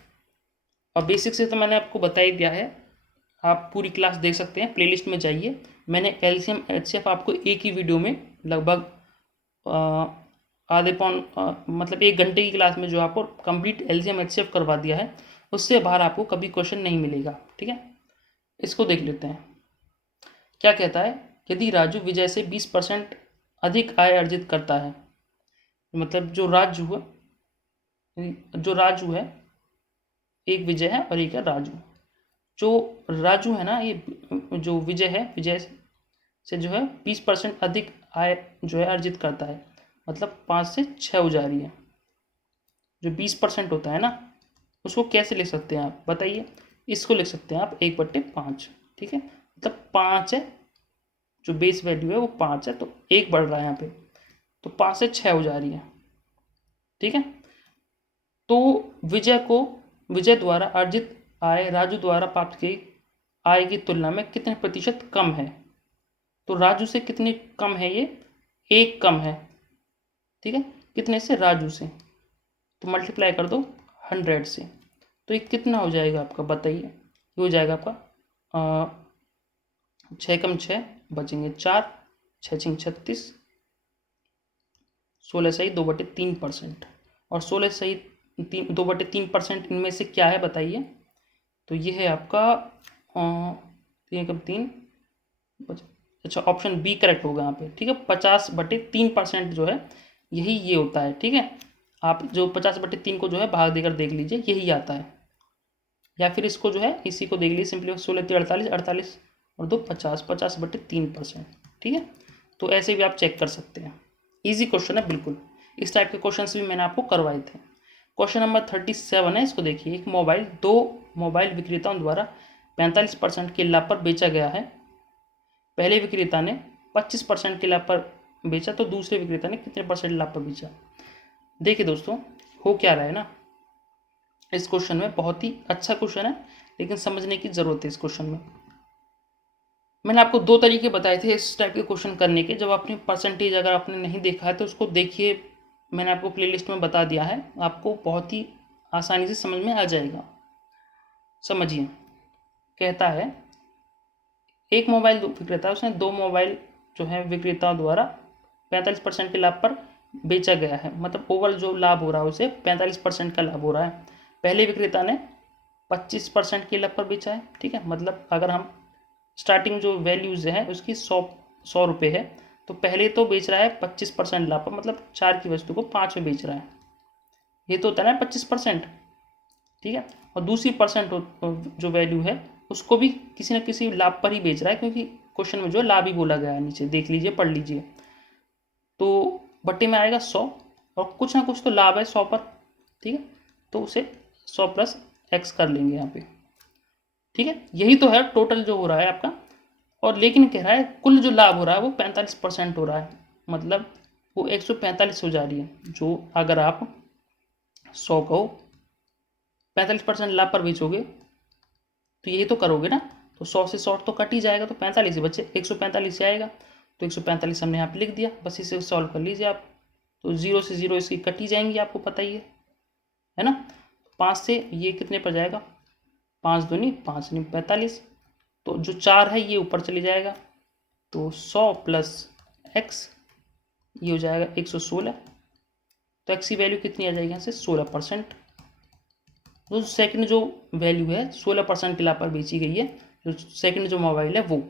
और बेसिक से तो मैंने आपको बता ही दिया है, आप पूरी क्लास देख सकते हैं, प्लेलिस्ट में जाइए। मैंने एलसीएम एचसीएफ आपको एक ही वीडियो में लगभग आधे पौन मतलब 1 घंटे की क्लास में जो आपको कंप्लीट एलसीएम एचसीएफ करवा दिया है, उससे बाहर आपको कभी क्वेश्चन नहीं मिलेगा। ठीक है, इसको देख लेते हैं क्या कहता है। यदि राजू विजय से 20% अधिक आय अर्जित करता है, मतलब जो राजू है, एक विजय है और एक है राजू। जो राजू है ना, ये जो विजय है, विजय से जो है 20% अधिक आय जो है अर्जित करता है, मतलब 5 से 6 हो जा रही है। जो 20% होता है ना, उसको कैसे लिख सकते हैं आप बताइए। इसको लिख सकते हैं आप 1/5। ठीक है, मतलब 5 है, जो बेस वैल्यू है वो 5 है, तो 1 बढ़ रहा है यहाँ पे, तो 5 से 6 हो जा रही है। ठीक है, तो विजय द्वारा अर्जित आय राजू द्वारा प्राप्त की आय की तुलना में कितने प्रतिशत कम है। तो राजू से कितनी कम है ये, 1 कम है, ठीक है, कितने से, राजू से। तो मल्टीप्लाई कर दो 100 से, तो ये कितना हो जाएगा आपका, बताइए। ये हो जाएगा आपका 6 कम 6 बचेंगे 4, 6 छिंग 36, 16 सही 2/3%। और 16 सही 2/3% इनमें से क्या है बताइए। तो ये है आपका 3 कम 3, अच्छा ऑप्शन बी करेक्ट होगा यहाँ पे, ठीक है। 50/3% जो है यही ये होता है, ठीक है। आप जो 50/3 को जो है भाग देकर देख लीजिए, यही आता है। या फिर इसको जो है इसी को देख लीजिए सिंपली, 16 3 48, 48 और 2 50, 50/3%, ठीक है। तो ऐसे भी आप चेक कर सकते हैं, इजी क्वेश्चन है बिल्कुल। इस टाइप के क्वेश्चन भी मैंने आपको करवाए थे। क्वेश्चन नंबर 37 है, इसको देखिए। एक मोबाइल 2 मोबाइल विक्रेताओं द्वारा 45% के लाभ पर बेचा गया है। पहले विक्रेता ने 25% के लाभ पर बेचा, तो दूसरे विक्रेता ने कितने परसेंट लाभ पर बेचा। देखिए दोस्तों, हो क्या रहा है ना, इस क्वेश्चन में बहुत ही अच्छा क्वेश्चन है, लेकिन समझने की जरूरत है इस क्वेश्चन में। मैंने आपको 2 तरीके बताए थे इस टाइप के क्वेश्चन करने के। जब आपने परसेंटेज अगर आपने नहीं देखा है तो उसको देखिए, मैंने आपको प्लेलिस्ट में बता दिया है, आपको बहुत ही आसानी से समझ में आ जाएगा। समझिए, कहता है एक मोबाइल विक्रेता, उसने 2 मोबाइल जो है विक्रेताओं द्वारा 45% के लाभ पर बेचा गया है। मतलब ओवरऑल जो लाभ हो रहा है उसे 45% का लाभ हो रहा है। पहले विक्रेता ने 25% के लाभ पर बेचा है, ठीक है। मतलब अगर हम स्टार्टिंग जो वैल्यूज है उसकी 100 रुपये है, तो पहले तो बेच रहा है 25% लाभ पर, मतलब 4 की वस्तु को 5 में बेच रहा है। ये तो होता है ना 25%, ठीक है। और दूसरी परसेंट जो वैल्यू है उसको भी किसी न किसी लाभ पर ही बेच रहा है, क्योंकि क्वेश्चन में जो लाभ ही बोला गया है, नीचे देख लीजिए, पढ़ लीजिए। तो बट्टे में आएगा 100, और कुछ ना कुछ तो लाभ है 100 पर, ठीक है। तो उसे 100 प्लस x कर लेंगे यहाँ पे, ठीक है। यही तो है टोटल जो हो रहा है आपका। और लेकिन कह रहा है कुल जो लाभ हो रहा है वो 45% हो रहा है, मतलब वो 145 हो जा रही है। जो अगर आप 100 को 45% लाभ पर बेचोगे तो यही तो करोगे ना, तो 100 से 100 तो कट ही जाएगा, तो 45 ही बचे, 145 से आएगा। तो 145 हमने यहाँ पे लिख दिया, बस इसे सॉल्व कर लीजिए आप। तो 0 से 0 इसकी कट ही जाएंगी, आपको पता ही है ना। 5 से ये कितने पर जाएगा, 5 दूनी 5 नहीं 45, तो जो 4 है ये ऊपर चले जाएगा, तो 100 प्लस x ये हो जाएगा 116। तो x की वैल्यू कितनी आ जाएगी यहाँ से, 16%। तो सेकंड जो वैल्यू है 16% के लाभ पर बेची गई है, जो सेकंड जो मोबाइल है वो,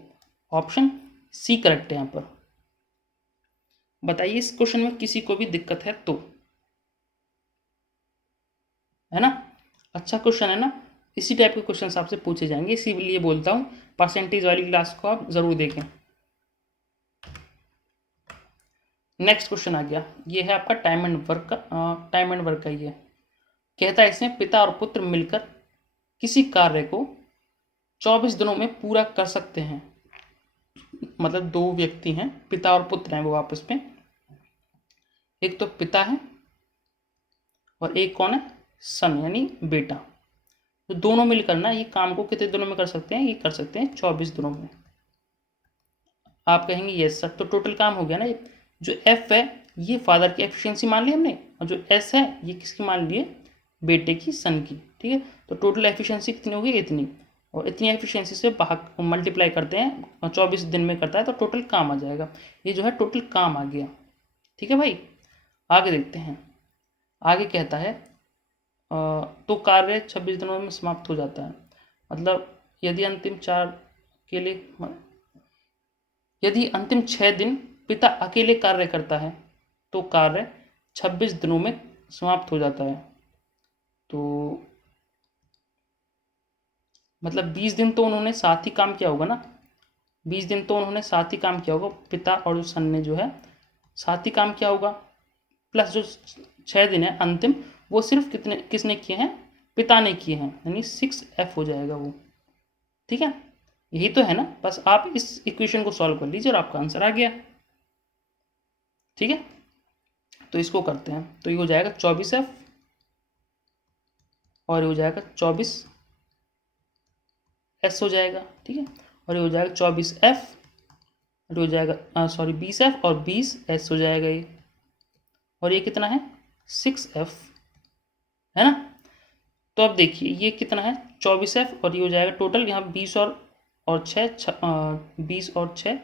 ऑप्शन सी करेक्ट है यहाँ पर। बताइए इस क्वेश्चन में किसी को भी दिक्कत है तो, है ना। अच्छा क्वेश्चन है ना, इसी टाइप के क्वेश्चन आपसे पूछे जाएंगे, इसीलिए बोलता हूँ परसेंटेज वाली क्लास को आप जरूर देखें। नेक्स्ट क्वेश्चन आ गया, ये है आपका टाइम एंड वर्क का ये कहता है, इसमें पिता और पुत्र मिलकर किसी कार्य को 24 दिनों में पूरा कर सकते हैं। मतलब 2 व्यक्ति हैं, पिता और पुत्र हैं वो आपस में, एक तो पिता है और एक कौन है, सन यानी बेटा। तो दोनों मिलकर ना ये काम को कितने दिनों में कर सकते हैं, ये कर सकते हैं 24 दिनों में। आप कहेंगे यस सर, तो टोटल काम हो गया ना। जो एफ है ये फादर की एफिशिएंसी मान ली हमने, और जो एस है ये किसकी मान ली है, बेटे की, सन की, ठीक है। तो टोटल एफिशिएंसी कितनी होगी, इतनी। और इतनी एफिशिएंसी से भाग मल्टीप्लाई करते हैं, 24 दिन में करता है, तो टोटल काम आ जाएगा। ये जो है टोटल काम आ गया, ठीक है भाई। आगे देखते हैं, आगे कहता है तो कार्य 26 दिनों में समाप्त हो जाता है। मतलब यदि अंतिम 4 के लिए, यदि अंतिम 6 दिन पिता अकेले कार्य करता है तो कार्य 26 दिनों में समाप्त हो जाता है। तो मतलब 20 दिन तो उन्होंने साथ ही काम किया होगा ना, 20 दिन तो उन्होंने साथ ही काम किया होगा, पिता और जो सन ने जो है साथ ही काम किया होगा। प्लस जो 6 दिन है अंतिम, वो सिर्फ किसने किए हैं, पिता ने किए हैं, यानी 6F हो जाएगा वो, ठीक है। यही तो है ना, बस आप इस इक्वेशन को सॉल्व कर लीजिए और आपका आंसर आ गया, ठीक है। तो इसको करते हैं, तो ये हो जाएगा 24F और ये हो जाएगा 24 एस हो जाएगा, ठीक है। और ये हो जाएगा 24F, और ये हो जाएगा 20F और 20S हो जाएगा ये। और ये कितना है 6F, है ना। तो अब देखिए ये कितना है 24F, और ये हो जाएगा टोटल यहाँ 20 और 20 और 6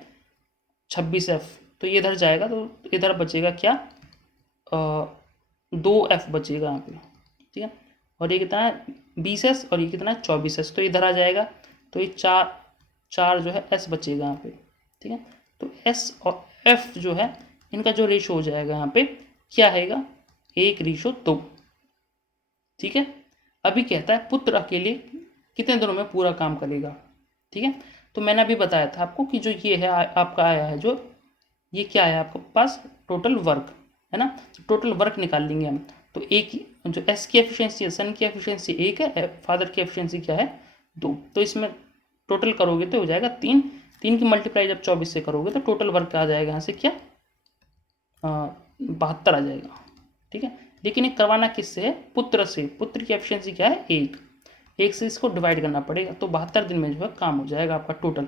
26F। तो ये इधर जाएगा तो इधर बचेगा क्या 2F बचेगा यहाँ पे, ठीक है। और ये कितना है 20S, और ये कितना है 24S, तो इधर आ जाएगा। तो ये चार जो है S बचेगा यहाँ पे, ठीक है। तो S और F जो है इनका जो रेशो हो जाएगा यहाँ पे क्या आएगा 1:2, ठीक है। अभी कहता है पुत्र अकेले कितने दिनों में पूरा काम करेगा, ठीक है। तो मैंने अभी बताया था आपको कि जो ये है आपका आया है, जो ये क्या है आपके पास टोटल वर्क, है ना। टोटल वर्क निकाल लेंगे हम। तो एक जो एस की एफिशिएंसी है, सन की एफिशिएंसी 1 है, फादर की एफिशिएंसी क्या है 2। तो इसमें टोटल करोगे तो हो जाएगा 3 की मल्टीप्लाई जब 24 से करोगे तो टोटल वर्क आ जाएगा यहाँ से क्या 72 आ जाएगा, ठीक है। लेकिन ये करवाना किससे है पुत्र से। पुत्र की एफिशिएंसी क्या है 1 से इसको डिवाइड करना पड़ेगा, तो 72 दिन में जो है काम हो जाएगा आपका टोटल,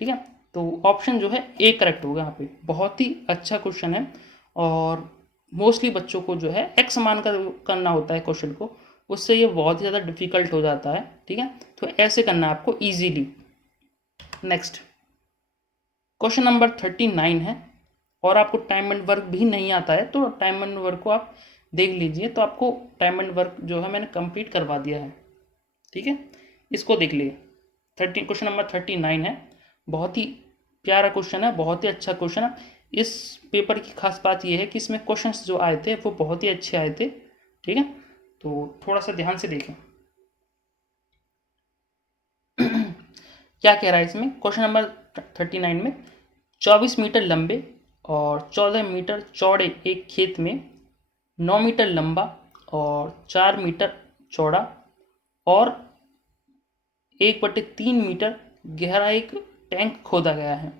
ठीक है। तो ऑप्शन जो है ए करेक्ट होगा यहाँ पे। बहुत ही अच्छा क्वेश्चन है, और मोस्टली बच्चों को जो है एक्स मान कर करना होता है क्वेश्चन को, उससे ये बहुत ही ज़्यादा डिफिकल्ट हो जाता है, ठीक है। तो ऐसे करना है आपको इजीली। नेक्स्ट क्वेश्चन नंबर 39 है, और आपको टाइम एंड वर्क भी नहीं आता है तो टाइम एंड वर्क को आप देख लीजिए। तो आपको टाइम एंड वर्क जो है मैंने कंप्लीट करवा दिया है, ठीक है। इसको देख लिए। क्वेश्चन नंबर 39 है, बहुत ही प्यारा क्वेश्चन है, बहुत ही अच्छा क्वेश्चन है। इस पेपर की खास बात यह है कि इसमें क्वेश्चंस जो आए थे वो बहुत ही अच्छे आए थे, ठीक है। तो थोड़ा सा ध्यान से देखें क्या कह रहा है इसमें। क्वेश्चन नंबर 39 में 24 मीटर लंबे और 14 मीटर चौड़े एक खेत में 9 मीटर लंबा और 4 मीटर चौड़ा और 1/3 मीटर गहरा एक टैंक खोदा गया है,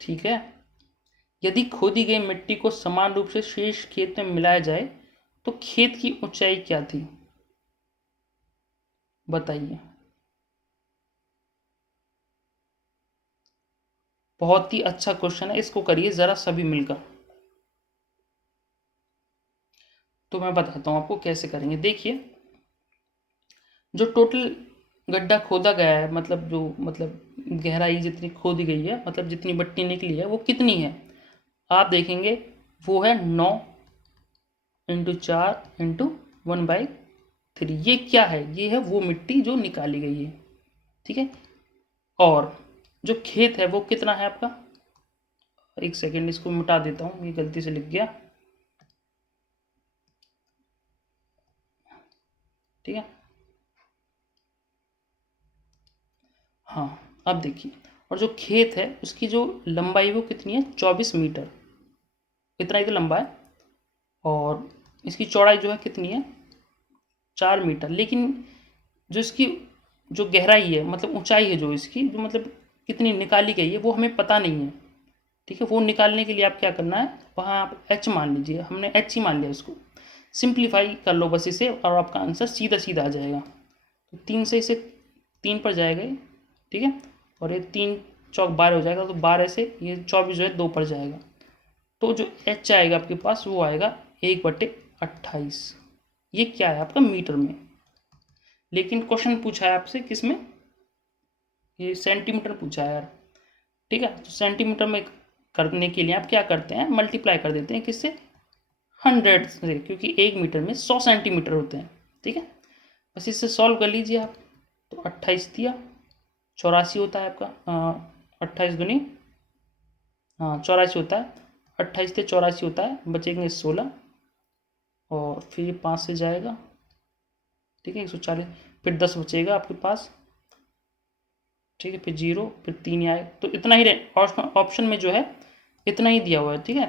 ठीक है। यदि खोदी गई मिट्टी को समान रूप से शेष खेत में मिलाया जाए तो खेत की ऊंचाई क्या थी, बताइए। बहुत ही अच्छा क्वेश्चन है, इसको करिए जरा सभी मिलकर। तो मैं बताता हूं आपको कैसे करेंगे। देखिए जो टोटल गड्ढा खोदा गया है, मतलब जो गहराई जितनी खोदी गई है, मतलब जितनी मिट्टी निकली है वो कितनी है, आप देखेंगे वो है 9 × 4 × 1/3। ये क्या है, ये है वो मिट्टी जो निकाली गई है, ठीक है। और जो खेत है वो कितना है आपका, एक सेकेंड इसको मिटा देता हूँ, ये गलती से लिख गया, ठीक है। हाँ अब देखिए, और जो खेत है उसकी जो लंबाई वो कितनी है 24 मीटर, इतना ही तो लंबा है। और इसकी चौड़ाई जो है कितनी है 4 मीटर। लेकिन जो इसकी जो गहराई है, मतलब ऊंचाई है जो इसकी, जो कितनी निकाली गई है वो हमें पता नहीं है, ठीक है। वो निकालने के लिए आप क्या करना है, वहाँ आप एच मान लीजिए, हमने एच ही मान लिया, इसको सिंप्लीफाई कर लो बस इसे, और आपका आंसर सीधा सीधा आ जाएगा। तो 3 से इसे 3 पर जाएगा ये, ठीक है। और ये 3 चौक 12 हो जाएगा, तो 12 से ये 24 जो है 2 पर जाएगा। तो जो एच आएगा आपके पास वो आएगा 1/28। ये क्या है आपका मीटर में। लेकिन क्वेश्चन पूछा है आपसे किस में, ये सेंटीमीटर पूछा है यार, ठीक है। तो सेंटीमीटर में करने के लिए आप क्या करते हैं, मल्टीप्लाई कर देते हैं किससे 100 से, क्योंकि 1 मीटर में 100 सेंटीमीटर होते हैं, ठीक है। बस इससे सॉल्व कर लीजिए आप। तो 28 दिया 84 होता है आपका, 28 दूनी, हाँ 84 होता है, 28 से 84 होता है, बचेंगे 16, और फिर 5 से जाएगा, ठीक है 140, फिर 10 बचेगा आपके पास, ठीक है। फिर 0, फिर 3 आए, तो इतना ही ऑप्शन में जो है इतना ही दिया हुआ है, ठीक है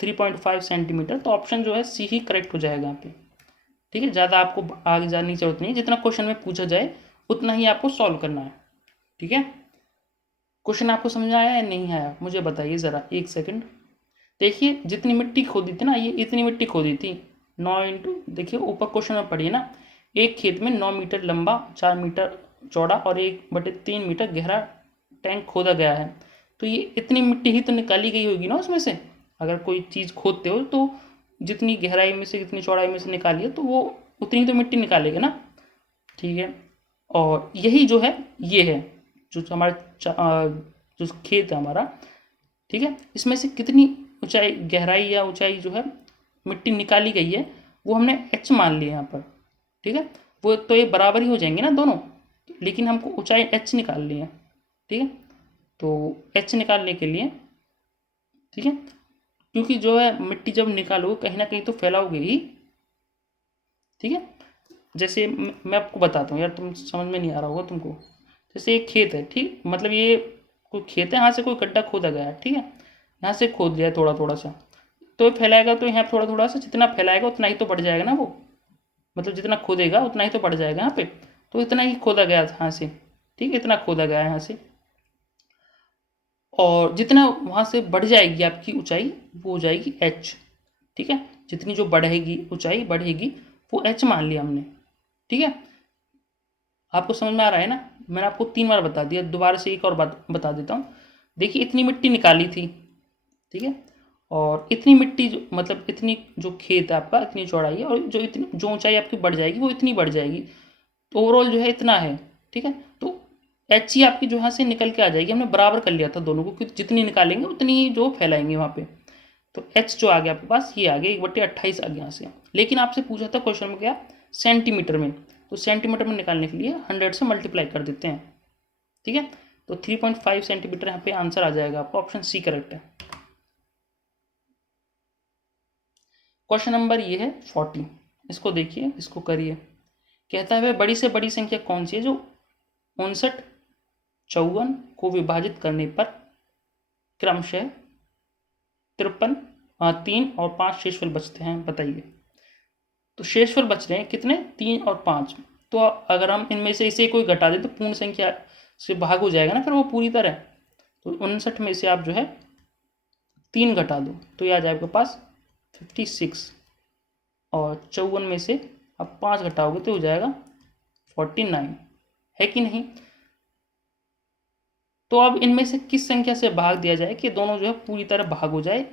3.5 सेंटीमीटर। तो ऑप्शन जो है सी ही करेक्ट हो जाएगा यहाँ पे, ठीक है। ज़्यादा आपको आगे जाने की जरूरत नहीं है, जितना क्वेश्चन में पूछा जाए उतना ही आपको सॉल्व करना है, ठीक है। क्वेश्चन आपको समझ आया या नहीं आया मुझे बताइए ज़रा, एक सेकंड। देखिए जितनी मिट्टी खोदी थी ना, ये इतनी मिट्टी खोदी थी 9 इंटू, देखिए ऊपर क्वेश्चन में पढ़िए ना, एक खेत में 9 मीटर लंबा, 4 मीटर चौड़ा और 1/3 मीटर गहरा टैंक खोदा गया है। तो ये इतनी मिट्टी ही तो निकाली गई होगी ना उसमें से। अगर कोई चीज़ खोदते हो तो जितनी गहराई में से, जितनी चौड़ाई में से निकालिए तो वो उतनी तो मिट्टी निकालेगा ना। ठीक है, और यही जो है ये है जो जो खेत है हमारा। ठीक है, इसमें से कितनी ऊंचाई, गहराई या ऊंचाई जो है मिट्टी निकाली गई है वो हमने एच मान लिया यहाँ पर। ठीक है, वो तो ये बराबर ही हो जाएंगे ना दोनों, लेकिन हमको ऊंचाई एच निकालनी है। ठीक है, तो एच निकालने के लिए, ठीक है, क्योंकि जो है मिट्टी जब निकालोगे कहीं ना कहीं तो फैलाओगे ही। ठीक है, जैसे मैं आपको बताता हूँ यार, तुम समझ में नहीं आ रहा होगा तुमको। जैसे एक खेत है, ठीक, मतलब ये कोई खेत है, यहाँ से कोई गड्ढा खोदा गया है। ठीक है, यहाँ से खोद लिया थोड़ा थोड़ा सा, तो फैलाएगा तो यहाँ थोड़ा थोड़ा सा, जितना फैलाएगा उतना ही तो बढ़ जाएगा ना वो, मतलब जितना खोदेगा उतना ही तो बढ़ जाएगा यहाँ पे। तो इतना ही खोदा गया था यहाँ से। ठीक है, इतना खोदा गया है यहाँ से, और जितना वहाँ से बढ़ जाएगी आपकी ऊंचाई वो हो जाएगी एच। ठीक है, जितनी जो बढ़ेगी ऊंचाई बढ़ेगी वो एच मान लिया हमने। ठीक है, आपको समझ में आ रहा है ना। मैंने आपको 3 बार बता दिया, दोबारा से एक और बात बता देता हूँ। देखिए इतनी मिट्टी निकाली थी, ठीक है, और इतनी मिट्टी जो, मतलब इतनी जो खेत है आपका इतनी चौड़ाई है, और जो इतनी जो ऊंचाई आपकी बढ़ जाएगी वो इतनी बढ़ जाएगी, तो ओवरऑल जो है इतना है। ठीक है, तो एच ही आपकी जो यहाँ से निकल के आ जाएगी। हमने बराबर कर लिया था दोनों को, क्योंकि जितनी निकालेंगे उतनी ही जो फैलाएंगे वहाँ पे। तो एच जो आ गया आपके पास ये आ गया 1/28 आ गया यहाँ से। लेकिन आपसे पूछा था क्वेश्चन में क्या, सेंटीमीटर में, तो सेंटीमीटर में निकालने के लिए 100 से मल्टीप्लाई कर देते हैं। ठीक है, तो 3.5 सेंटीमीटर यहाँ पे आंसर आ जाएगा आपका, ऑप्शन सी करेक्ट है। क्वेश्चन नंबर ये है 40, इसको देखिए, इसको करिए। कहता है वह बड़ी से बड़ी संख्या कौन सी है जो 59, 54 को विभाजित करने पर क्रमशः 53, 3 और 5 शेषफल बचते हैं, बताइए। तो शेषफल बच रहे हैं कितने, 3 और 5। तो अगर हम इनमें से इसे कोई घटा दें तो पूर्ण संख्या से भाग हो जाएगा ना फिर वो पूरी तरह। तो 59 में से आप जो है 3 घटा दो तो ये आ जाए आपके पास 56, और 54 में से आप 5 घटाओगे तो हो जाएगा 49, है कि नहीं। तो अब इनमें से किस संख्या से भाग दिया जाए कि दोनों जो है पूरी तरह भाग हो जाए,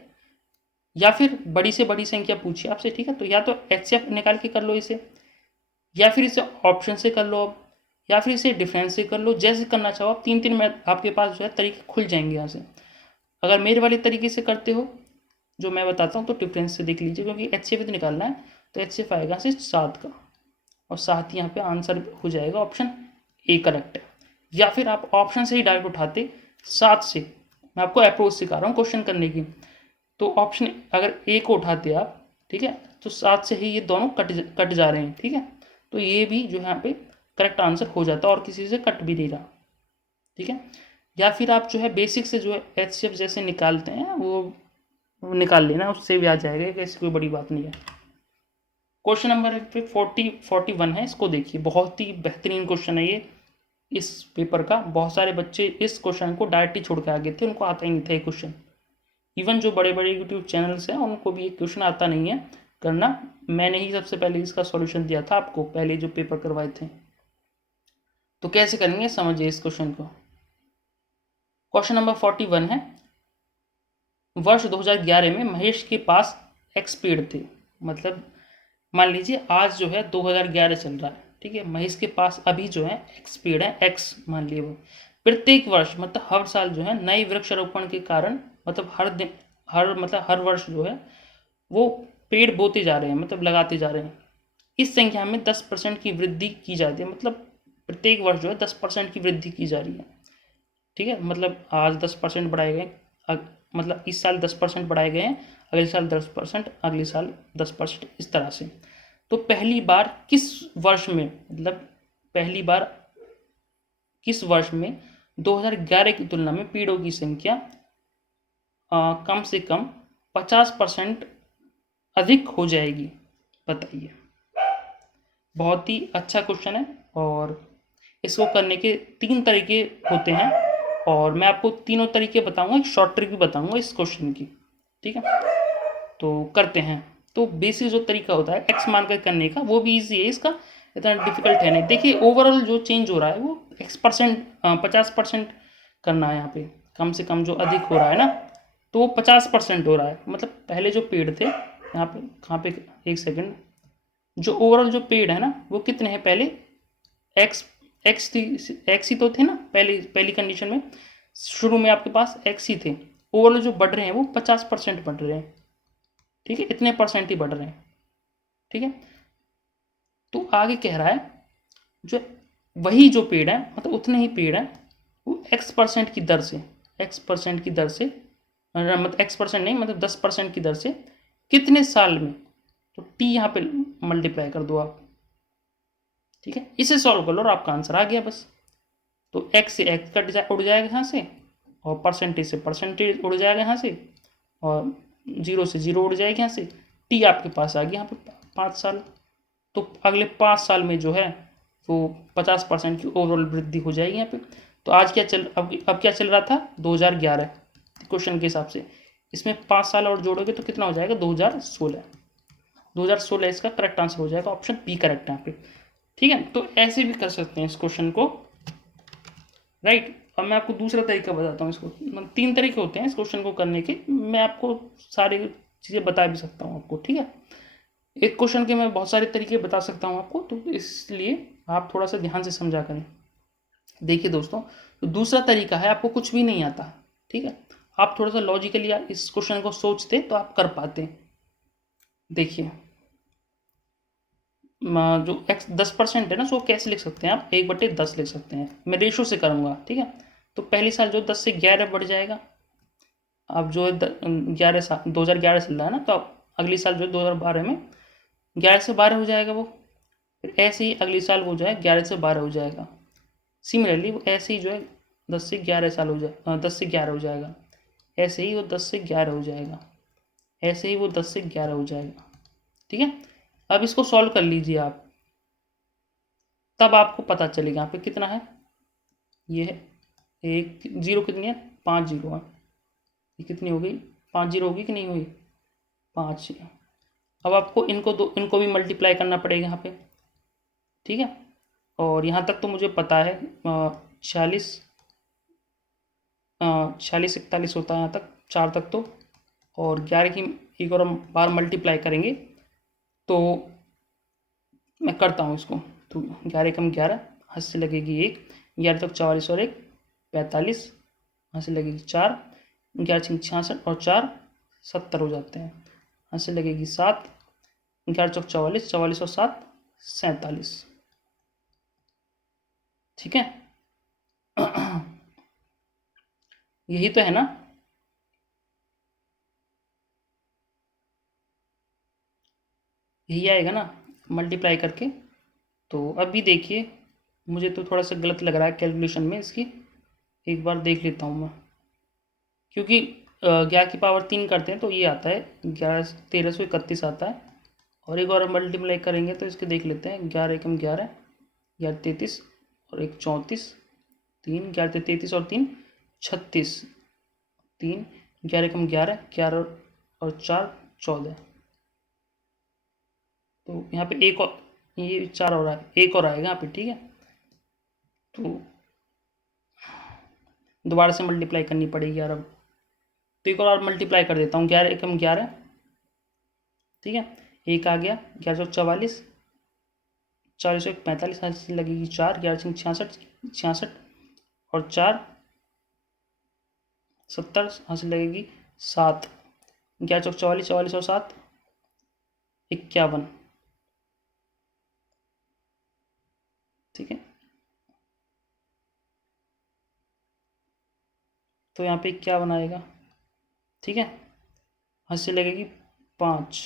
या फिर बड़ी से बड़ी संख्या पूछी आपसे। ठीक है, तो या तो एचसीएफ निकाल के कर लो इसे, या फिर इसे ऑप्शन से कर लो अब, या फिर इसे डिफरेंस से कर लो, जैसे करना चाहो आप। 3 में आपके पास जो है तरीके खुल जाएंगे यहाँ से। अगर मेरे वाले तरीके से करते हो जो मैं बताता हूँ तो डिफरेंस से देख लीजिए, क्योंकि एचसीएफ तो निकालना है। तो एचसीएफ आएगा से 7 का, और 7 यहाँ पे आंसर हो जाएगा, ऑप्शन ए करेक्ट है। या फिर आप ऑप्शन से ही डायरेक्ट उठाते 7 से, मैं आपको अप्रोच सिखा रहा हूँ क्वेश्चन करने की। तो ऑप्शन अगर ए को उठाते आप, ठीक है, तो 7 से ही ये दोनों कट जा रहे हैं। ठीक है, तो ये भी जो यहाँ पे करेक्ट आंसर हो जाता है और किसी से कट भी नहीं रहा। ठीक है, या फिर आप जो है बेसिक से जो है एचसीएफ जैसे निकालते हैं वो निकाल लेना, उससे भी आ जाएगा, ऐसी कोई बड़ी बात नहीं है। क्वेश्चन नंबर 41 है, इसको देखिए, बहुत ही बेहतरीन क्वेश्चन है ये। इस पेपर का बहुत सारे बच्चे इस क्वेश्चन को डायरेक्ट ही छोड़ के आ गए थे, उनको आता ही नहीं था ये क्वेश्चन। इवन जो बड़े बड़े यूट्यूब चैनल्स हैं उनको भी ये क्वेश्चन आता नहीं है करना। मैंने ही सबसे पहले इसका सॉल्यूशन दिया था आपको, पहले जो पेपर करवाए थे। तो कैसे करेंगे समझिए इस क्वेश्चन को। क्वेश्चन नंबर 41 है, वर्ष 2011 में महेश के पास एक्स पेड़ थे। मतलब मान लीजिए आज जो है 2011 चल रहा है, ठीक है, महेश के पास अभी जो है एक्स पेड़ है, एक्स मान लिए वो। प्रत्येक वर्ष मतलब हर साल जो है नए वृक्षारोपण के कारण, मतलब हर दिन, हर वर्ष जो है वो पेड़ बोते जा रहे हैं, मतलब लगाते जा रहे हैं। इस संख्या में 10% की वृद्धि की जाती है, मतलब प्रत्येक वर्ष जो है 10% की वृद्धि की जा रही है। ठीक है, मतलब आज 10% बढ़ाए गए, मतलब इस साल 10% बढ़ाए गए हैं, अगले साल 10%, अगले साल 10%, इस तरह से। तो पहली बार किस वर्ष में, मतलब पहली बार किस वर्ष में 2011 की तुलना में पेड़ों की संख्या कम से कम 50% अधिक हो जाएगी, बताइए। बहुत ही अच्छा क्वेश्चन है, और इसको करने के 3 तरीके होते हैं, और मैं आपको तीनों तरीके बताऊंगा, एक शॉर्ट ट्रिक भी बताऊंगा इस क्वेश्चन की। ठीक है, तो करते हैं। तो बेसिक जो तरीका होता है एक्स मान कर करने का वो भी इजी है इसका, इतना डिफिकल्ट है नहीं। देखिए ओवरऑल जो चेंज हो रहा है वो X% 50% करना है यहाँ पे, कम से कम जो अधिक हो रहा है ना, तो वो 50% हो रहा है। मतलब पहले जो पेड़ थे यहाँ पे, कहाँ पे, एक सेकेंड, जो ओवरऑल जो पेड़ है ना वो कितने हैं, पहले एक्स एक्स ही तो थे ना, पहली पहली कंडीशन में शुरू में आपके पास एक्स ही थे। ओवरऑल जो बढ़ रहे हैं वो 50% बढ़ रहे हैं, ठीक है, इतने परसेंट ही बढ़ रहे हैं, ठीक है। तो आगे कह रहा है जो वही जो पेड़ है, मतलब उतने ही पेड़ है, वो X% की दर से, X% की दर से, मतलब X% नहीं, मतलब 10% की दर से कितने साल में, तो T यहाँ पे मल्टीप्लाई कर दो आप, ठीक है, इसे सॉल्व कर लो और आपका आंसर आ गया बस। तो X से X उड़ जाएगा यहाँ से, और परसेंटेज से परसेंटेज उड़ जाएगा यहाँ से, और जीरो से जीरो उड़ जाएगी यहाँ से, T आपके पास आ गया यहाँ पे 5 साल। तो अगले 5 साल में जो है वो 50% की ओवरऑल वृद्धि हो जाएगी यहाँ पे। तो आज क्या चल, अब क्या चल रहा था, 2011 क्वेश्चन के हिसाब से, इसमें 5 साल और जोड़ोगे तो कितना हो जाएगा, 2016। 2016 इसका करेक्ट आंसर हो जाएगा, ऑप्शन बी करेक्ट है यहाँ पे, ठीक है। तो ऐसे भी कर सकते हैं इस क्वेश्चन को, राइट। अब मैं आपको दूसरा तरीका बताता हूँ इसको, मतलब 3 तरीके होते हैं इस क्वेश्चन को करने के, मैं आपको सारी चीज़ें बता भी सकता हूँ आपको, ठीक है। एक क्वेश्चन के मैं बहुत सारे तरीके बता सकता हूँ आपको, तो इसलिए आप थोड़ा सा ध्यान से समझा करें। देखिए दोस्तों, तो दूसरा तरीका है, आपको कुछ भी नहीं आता, ठीक है, आप थोड़ा सा लॉजिकली इस क्वेश्चन को सोचते तो आप कर पाते। देखिए जो एक्स 10% है ना, उसको कैसे लिख सकते हैं आप, 1/10 लिख सकते हैं, मैं रेशो से करूँगा, ठीक है। तो पहली साल जो 10 से 11 बढ़ जाएगा, अब जो है 2011 चल रहा है ना, तो अब अगली साल जो है 2012 में 11 से 12 हो जाएगा वो, फिर ऐसे ही अगली साल वो जो है 11 से 12 हो जाएगा। सिमिलरली वो ऐसे ही जो है 10 से 11 साल हो जाए 10 से 11 हो जाएगा, ऐसे ही वो 10 से 11 हो जाएगा, ऐसे ही वो 10 से 11 हो जाएगा, ठीक है। अब इसको सॉल्व कर लीजिए आप, तब आपको पता चलेगा यहाँ पे कितना है, ये है एक जीरो, कितनी है, 5 जीरो है, ये कितनी हो गई, 5 जीरो होगी कि नहीं हुई, 5। अब आपको इनको भी मल्टीप्लाई करना पड़ेगा यहाँ पे, ठीक है। और यहाँ तक तो मुझे पता है 46 46 41 होता है यहाँ तक, 4 तक तो, और 11 की एक और हम बार मल्टीप्लाई करेंगे तो मैं करता हूँ इसको। तो 11 कम 11, हाथ से लगेगी 1, 11 तक 44 और 1 45, हाथ से लगेगी 4, 11 छंग 66 और 4 70 हो जाते हैं, हाथ से लगेगी 7, 11 चौक 44, 44 और 7 47, ठीक है। यही तो है ना, यही आएगा ना मल्टीप्लाई करके। तो अभी देखिए, मुझे तो थोड़ा सा गलत लग रहा है कैलकुलेशन में इसकी, एक बार देख लेता हूँ मैं, क्योंकि 11 की पावर 3 करते हैं तो ये आता है 1331 आता है, और एक और मल्टीप्लाई करेंगे तो इसके देख लेते हैं, 11 एकम 11, 11 33 और 1 34, 3 11 33 और 3 36, 3 11 एकम 11, 11 और 4 14, तो यहाँ पे एक और, ये 4 और एक और आएगा यहाँ पे, ठीक है। तो दोबारा से मल्टीप्लाई करनी पड़ेगी यार अब, तो एक और मल्टीप्लाई कर देता हूँ, 11 एकम 11, ठीक है, एक आ गया, 1144, 40 एक 45, हाथ से लगेगी 4, 11 66 66 और 4 70, हाथ से लगेगी 7, 11 44, 44 और 7 51, ठीक है। तो यहाँ पे 51 आएगा, ठीक है, हाथ से लगेगी 5,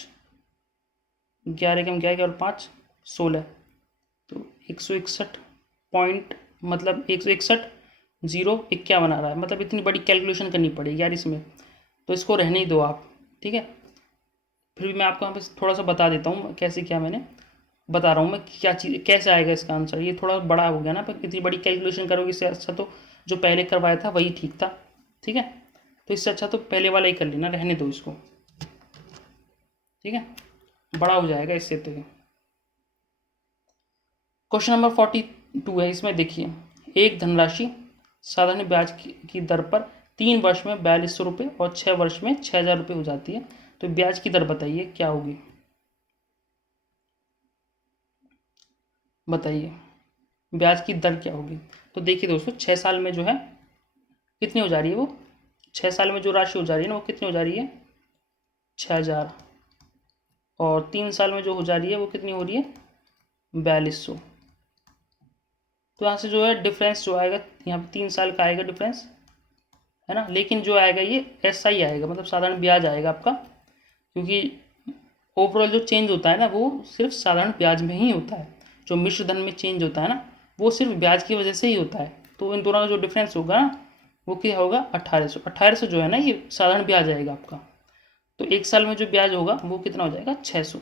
11 कम 11 और 5 16, तो 161 पॉइंट, मतलब 161 जीरो 51 आ रहा है, मतलब इतनी बड़ी कैलकुलेशन करनी पड़ेगी यार इसमें, तो इसको रहने ही दो आप, ठीक है। फिर भी मैं आपको यहाँ पे थोड़ा सा बता देता हूँ कैसे, क्या मैंने बता रहा हूँ मैं क्या चीज़, कैसे आएगा इसका आंसर। ये थोड़ा बड़ा हो गया ना, पर इतनी बड़ी कैलकुलेशन करोगे, इससे अच्छा तो जो पहले करवाया था वही ठीक था, ठीक है। तो इससे अच्छा तो पहले वाला ही कर लेना, रहने दो इसको, ठीक है, बड़ा हो जाएगा इससे तो ये। क्वेश्चन नंबर 42 है, इसमें देखिए एक धनराशि साधारण ब्याज की दर पर 3 वर्ष में 4200 रुपये और 6 वर्ष में 6000 रुपये हो जाती है। तो ब्याज की दर बताइए क्या होगी, बताइए ब्याज की दर क्या होगी। तो देखिए दोस्तों 6 साल में जो है कितनी हो जा रही है, वो 6 साल में जो राशि हो जा रही है ना वो कितनी हो जा रही है 6000, और 3 साल में जो हो जा रही है वो कितनी हो रही है 4200। तो यहाँ से जो है डिफरेंस जो आएगा यहाँ पे 3 साल का आएगा डिफरेंस, है ना। लेकिन जो आएगा ये ऐसा ही आएगा, मतलब साधारण ब्याज आएगा आपका, क्योंकि ओवरऑल जो चेंज होता है ना वो सिर्फ साधारण ब्याज में ही होता है। जो मिश्र धन में चेंज होता है ना वो सिर्फ ब्याज की वजह से ही होता है। तो इन दोनों का जो डिफरेंस होगा ना वो क्या होगा 1800। 1800 जो है ना ये साधारण ब्याज आएगा आपका। तो 1 साल में जो ब्याज होगा वो कितना हो जाएगा 600,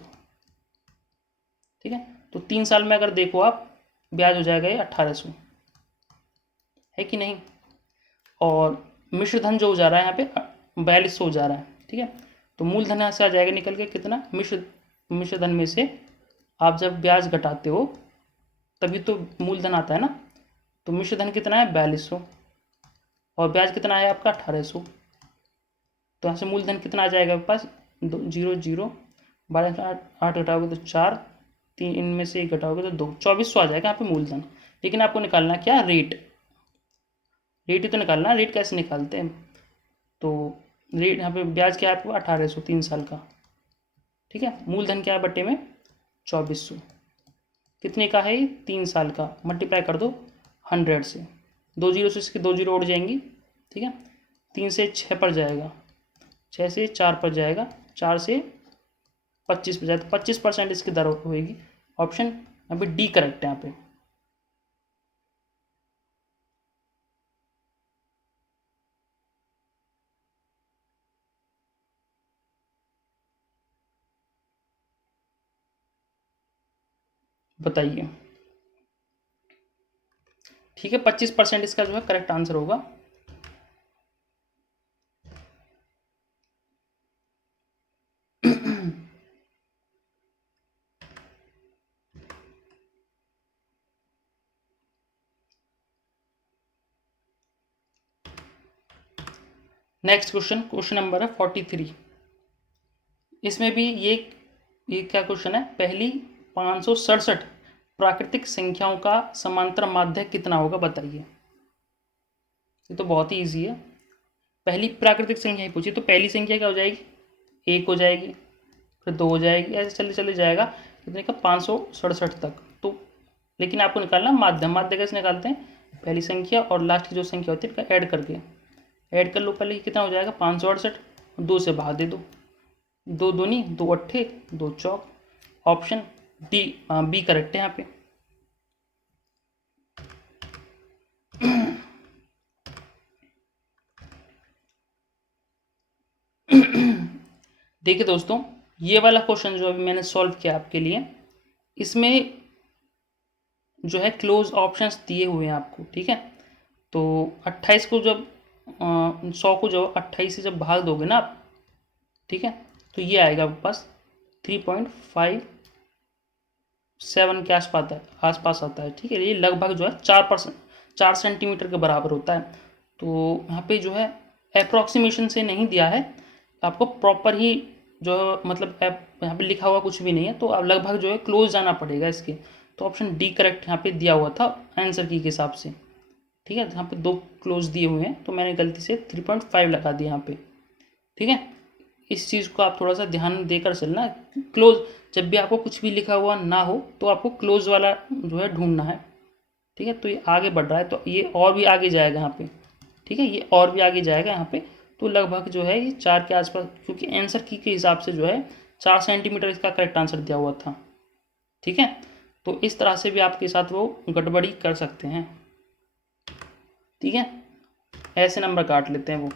ठीक है। तो 3 साल में अगर देखो आप ब्याज हो जाएगा ये 1800, है कि नहीं। और मिश्र धन जो हो जा रहा है यहाँ पे 4200 हो जा रहा है, ठीक है। तो मूलधन यहाँ से आ जाएगा निकल के कितना, मिश्र धन में से आप जब ब्याज घटाते हो तभी तो मूलधन आता है ना। तो मिश्र धन कितना है 4200 और ब्याज कितना है आपका 1800। तो यहाँ से मूलधन कितना आ जाएगा आपके पास 0 12 8 घटाओगे तो 4, 3 इनमें से 1 घटाओगे तो 2, 2400 आ जाएगा यहाँ पे मूलधन। लेकिन आपको निकालना क्या रेट, रेट ही तो निकालना है। रेट कैसे निकालते हैं, तो रेट यहाँ पे ब्याज क्या है आपको 1800 3 साल का, ठीक है। मूलधन क्या है बट्टे में 2400, कितने का है ये 3 साल का, मल्टीप्लाई कर दो 100 से, 2 जीरो से इसकी 2 जीरो उड़ जाएंगी, ठीक है। 3 से 6 पर जाएगा, 6 से 4 पर जाएगा, 4 से 25 पर जाएगा, तो 25% इसकी दर होगी। ऑप्शन यहाँ पे डी करेक्ट है यहाँ पे। बताइए, ठीक है 25% इसका जो है करेक्ट आंसर होगा। नेक्स्ट क्वेश्चन, क्वेश्चन नंबर है 43। इसमें भी ये क्या क्वेश्चन है, पहली 567 प्राकृतिक संख्याओं का समांतर माध्य कितना होगा बताइए। ये तो बहुत ही ईजी है। पहली प्राकृतिक संख्या ही पूछी तो पहली संख्या क्या हो जाएगी 1 हो जाएगी, फिर 2 हो जाएगी, ऐसे चले चले जाएगा कितने का 567 तक। तो लेकिन आपको निकालना माध्य, माध्य कैसे निकालते हैं, पहली संख्या और लास्ट की जो संख्या होती है इनका ऐड करके, ऐड कर लो पहले कितना हो जाएगा 568, 2 से भाग दे दो, 2 दूनी 2 अट्ठे 2 चौक। ऑप्शन डी बी करेक्ट है यहाँ पे। देखिए दोस्तों ये वाला क्वेश्चन जो अभी मैंने सॉल्व किया आपके लिए, इसमें जो है क्लोज ऑप्शंस दिए हुए हैं आपको, ठीक है। तो 28 को जब 100 को जब 28 से जब भाग दोगे ना आप, ठीक है, तो ये आएगा आपके पास 3.57 के आसपास आता है, ठीक है। ये लगभग जो है 4 सेंटीमीटर के बराबर होता है। तो यहाँ पे जो है अप्रॉक्सीमेशन से नहीं दिया है आपको, प्रॉपर ही जो है मतलब यहाँ पे लिखा हुआ कुछ भी नहीं है, तो आप लगभग जो है क्लोज जाना पड़ेगा इसके। तो ऑप्शन डी करेक्ट यहाँ पे दिया हुआ था आंसर की के हिसाब से, ठीक है। यहाँ पे 2 क्लोज दिए हुए हैं तो मैंने गलती से 3.5 लगा दिया यहाँ पे, ठीक है। इस चीज़ को आप थोड़ा सा ध्यान देकर चलना, क्लोज जब भी आपको कुछ भी लिखा हुआ ना हो तो आपको क्लोज वाला जो है ढूंढना है, ठीक है। तो ये आगे बढ़ रहा है तो ये और भी आगे जाएगा यहाँ पे, ठीक है, ये और भी आगे जाएगा यहाँ पे। तो लगभग जो है ये 4 के आसपास, क्योंकि आंसर की के हिसाब से जो है 4 सेंटीमीटर इसका करेक्ट आंसर दिया हुआ था, ठीक है। तो इस तरह से भी आपके साथ वो गड़बड़ी कर सकते हैं, ठीक है, ऐसे नंबर काट लेते हैं वो।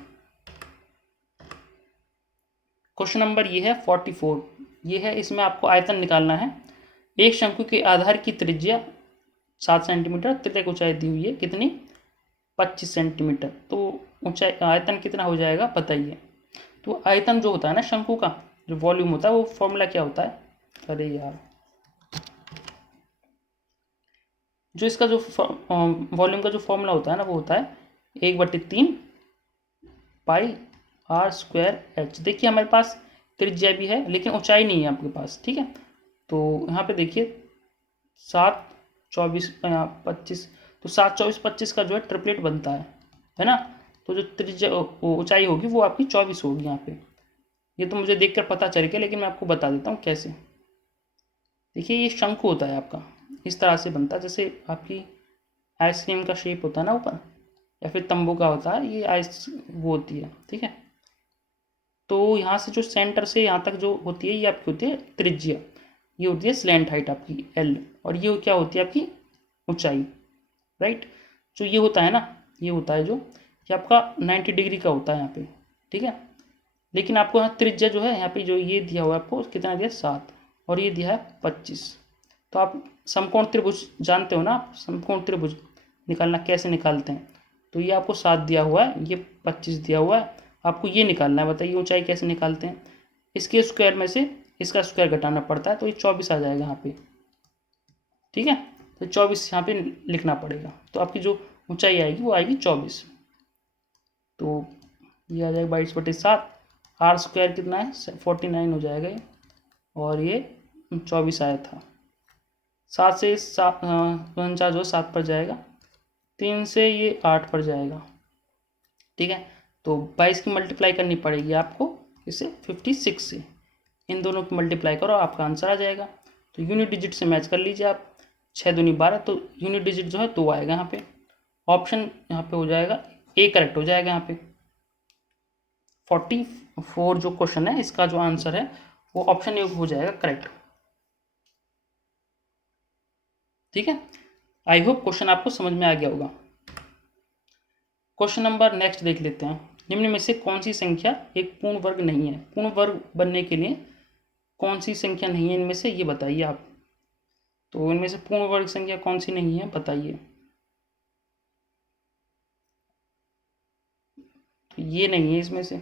क्वेश्चन नंबर ये है 44, ये है, इसमें आपको आयतन निकालना है। एक शंकु के आधार की त्रिज्या 7 सेंटीमीटर, तिर्यक ऊंचाई दी हुई है कितनी 25 सेंटीमीटर। तो ऊंचाई आयतन कितना हो जाएगा बताइए। तो आयतन जो होता है ना शंकु का जो वॉल्यूम होता है वो फॉर्मूला क्या होता है, अरे यार जो इसका जो वॉल्यूम का जो फॉर्मूला होता है ना, वो होता है 1/3 पाई आर स्क्वायर एच। देखिए हमारे पास त्रिज्या भी है लेकिन ऊंचाई नहीं है आपके पास, ठीक है। तो यहाँ पे देखिए 7 24 25, तो 7 24 25 का जो है ट्रिपलेट बनता है ना। तो जो त्रिज्या ऊंचाई होगी वो आपकी 24 होगी यहाँ पे। ये तो मुझे देखकर पता चल गया, लेकिन मैं आपको बता देता हूँ कैसे। देखिए ये शंकु होता है आपका, इस तरह से बनता है जैसे आपकी आइसक्रीम का शेप होता है ना ऊपर, या फिर तंबू का होता है, ये आइस वो होती है, ठीक है। तो यहाँ से जो सेंटर से यहाँ तक जो होती है ये आपकी होती है त्रिज्या, ये होती है स्लैंट हाइट आपकी एल, और ये क्या होती है आपकी ऊंचाई, राइट। जो ये होता है ना, ये होता है जो ये आपका 90 डिग्री का होता है यहाँ पे, ठीक है। लेकिन आपको यहाँ त्रिज्या जो है यहाँ पे जो ये दिया हुआ है आपको, कितना दिया 7, और ये दिया है 25। तो आप समकोण त्रिभुज जानते हो ना, आप समकोण त्रिभुज निकालना कैसे निकालते हैं। तो ये आपको 7 दिया हुआ है, ये 25 दिया हुआ है, आपको ये निकालना है। बताइए ऊंचाई कैसे निकालते हैं। इसके स्क्वायर में से इसका स्क्वायर घटाना पड़ता है, तो ये 24 आ जाएगा यहाँ पे, ठीक है। तो 24 यहाँ पे लिखना पड़ेगा, तो आपकी जो ऊंचाई आएगी वो आएगी 24। तो ये आ जाएगा 22/7, आर स्क्वायर कितना है 49 हो जाएगा ये, और ये 24 आया था। 7 से 7 49 जो 7 पर जाएगा, 3 से ये 8 पर जाएगा, ठीक है। तो 22 की मल्टीप्लाई करनी पड़ेगी आपको इसे 56 से, इन दोनों की मल्टीप्लाई करो आपका आंसर आ जाएगा। तो यूनिट डिजिट से मैच कर लीजिए आप, 6 दूनी 12, तो यूनिट डिजिट जो है 2 आएगा यहाँ पे। ऑप्शन यहाँ पे हो जाएगा ए करेक्ट हो जाएगा यहाँ पे। 44 जो क्वेश्चन है इसका जो आंसर है वो ऑप्शन ए हो जाएगा करेक्ट, ठीक है। आई होप क्वेश्चन आपको समझ में आ गया होगा। क्वेश्चन नंबर नेक्स्ट देख लेते हैं। निम्न में से कौन सी संख्या एक पूर्ण वर्ग नहीं है। पूर्ण वर्ग बनने के लिए कौन सी संख्या नहीं है इनमें से, ये बताइए आप। तो इनमें से पूर्ण वर्ग संख्या कौन सी नहीं है बताइए। तो ये नहीं है इसमें से,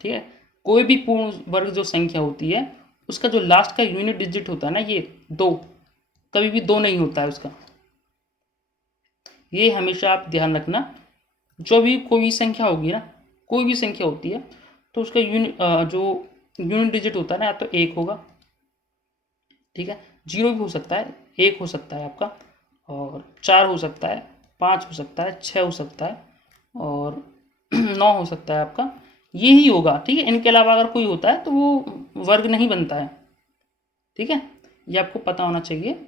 ठीक है। कोई भी पूर्ण वर्ग जो संख्या होती है उसका जो लास्ट का यूनिट डिजिट होता है ना, ये 2, कभी भी 2 नहीं होता है उसका। ये हमेशा आप ध्यान रखना। जो भी कोई भी संख्या होगी ना, कोई भी संख्या होती है तो उसका जो यूनिट डिजिट होता है ना, या तो 1 होगा, ठीक है, 0 भी हो सकता है, 1 हो सकता है आपका, और 4 हो सकता है, 5 हो सकता है, 6 हो सकता है, और 9 हो सकता है आपका। ये ही होगा, ठीक है। इनके अलावा अगर कोई होता है तो वो वर्ग नहीं बनता है, ठीक है। ये आपको पता होना चाहिए,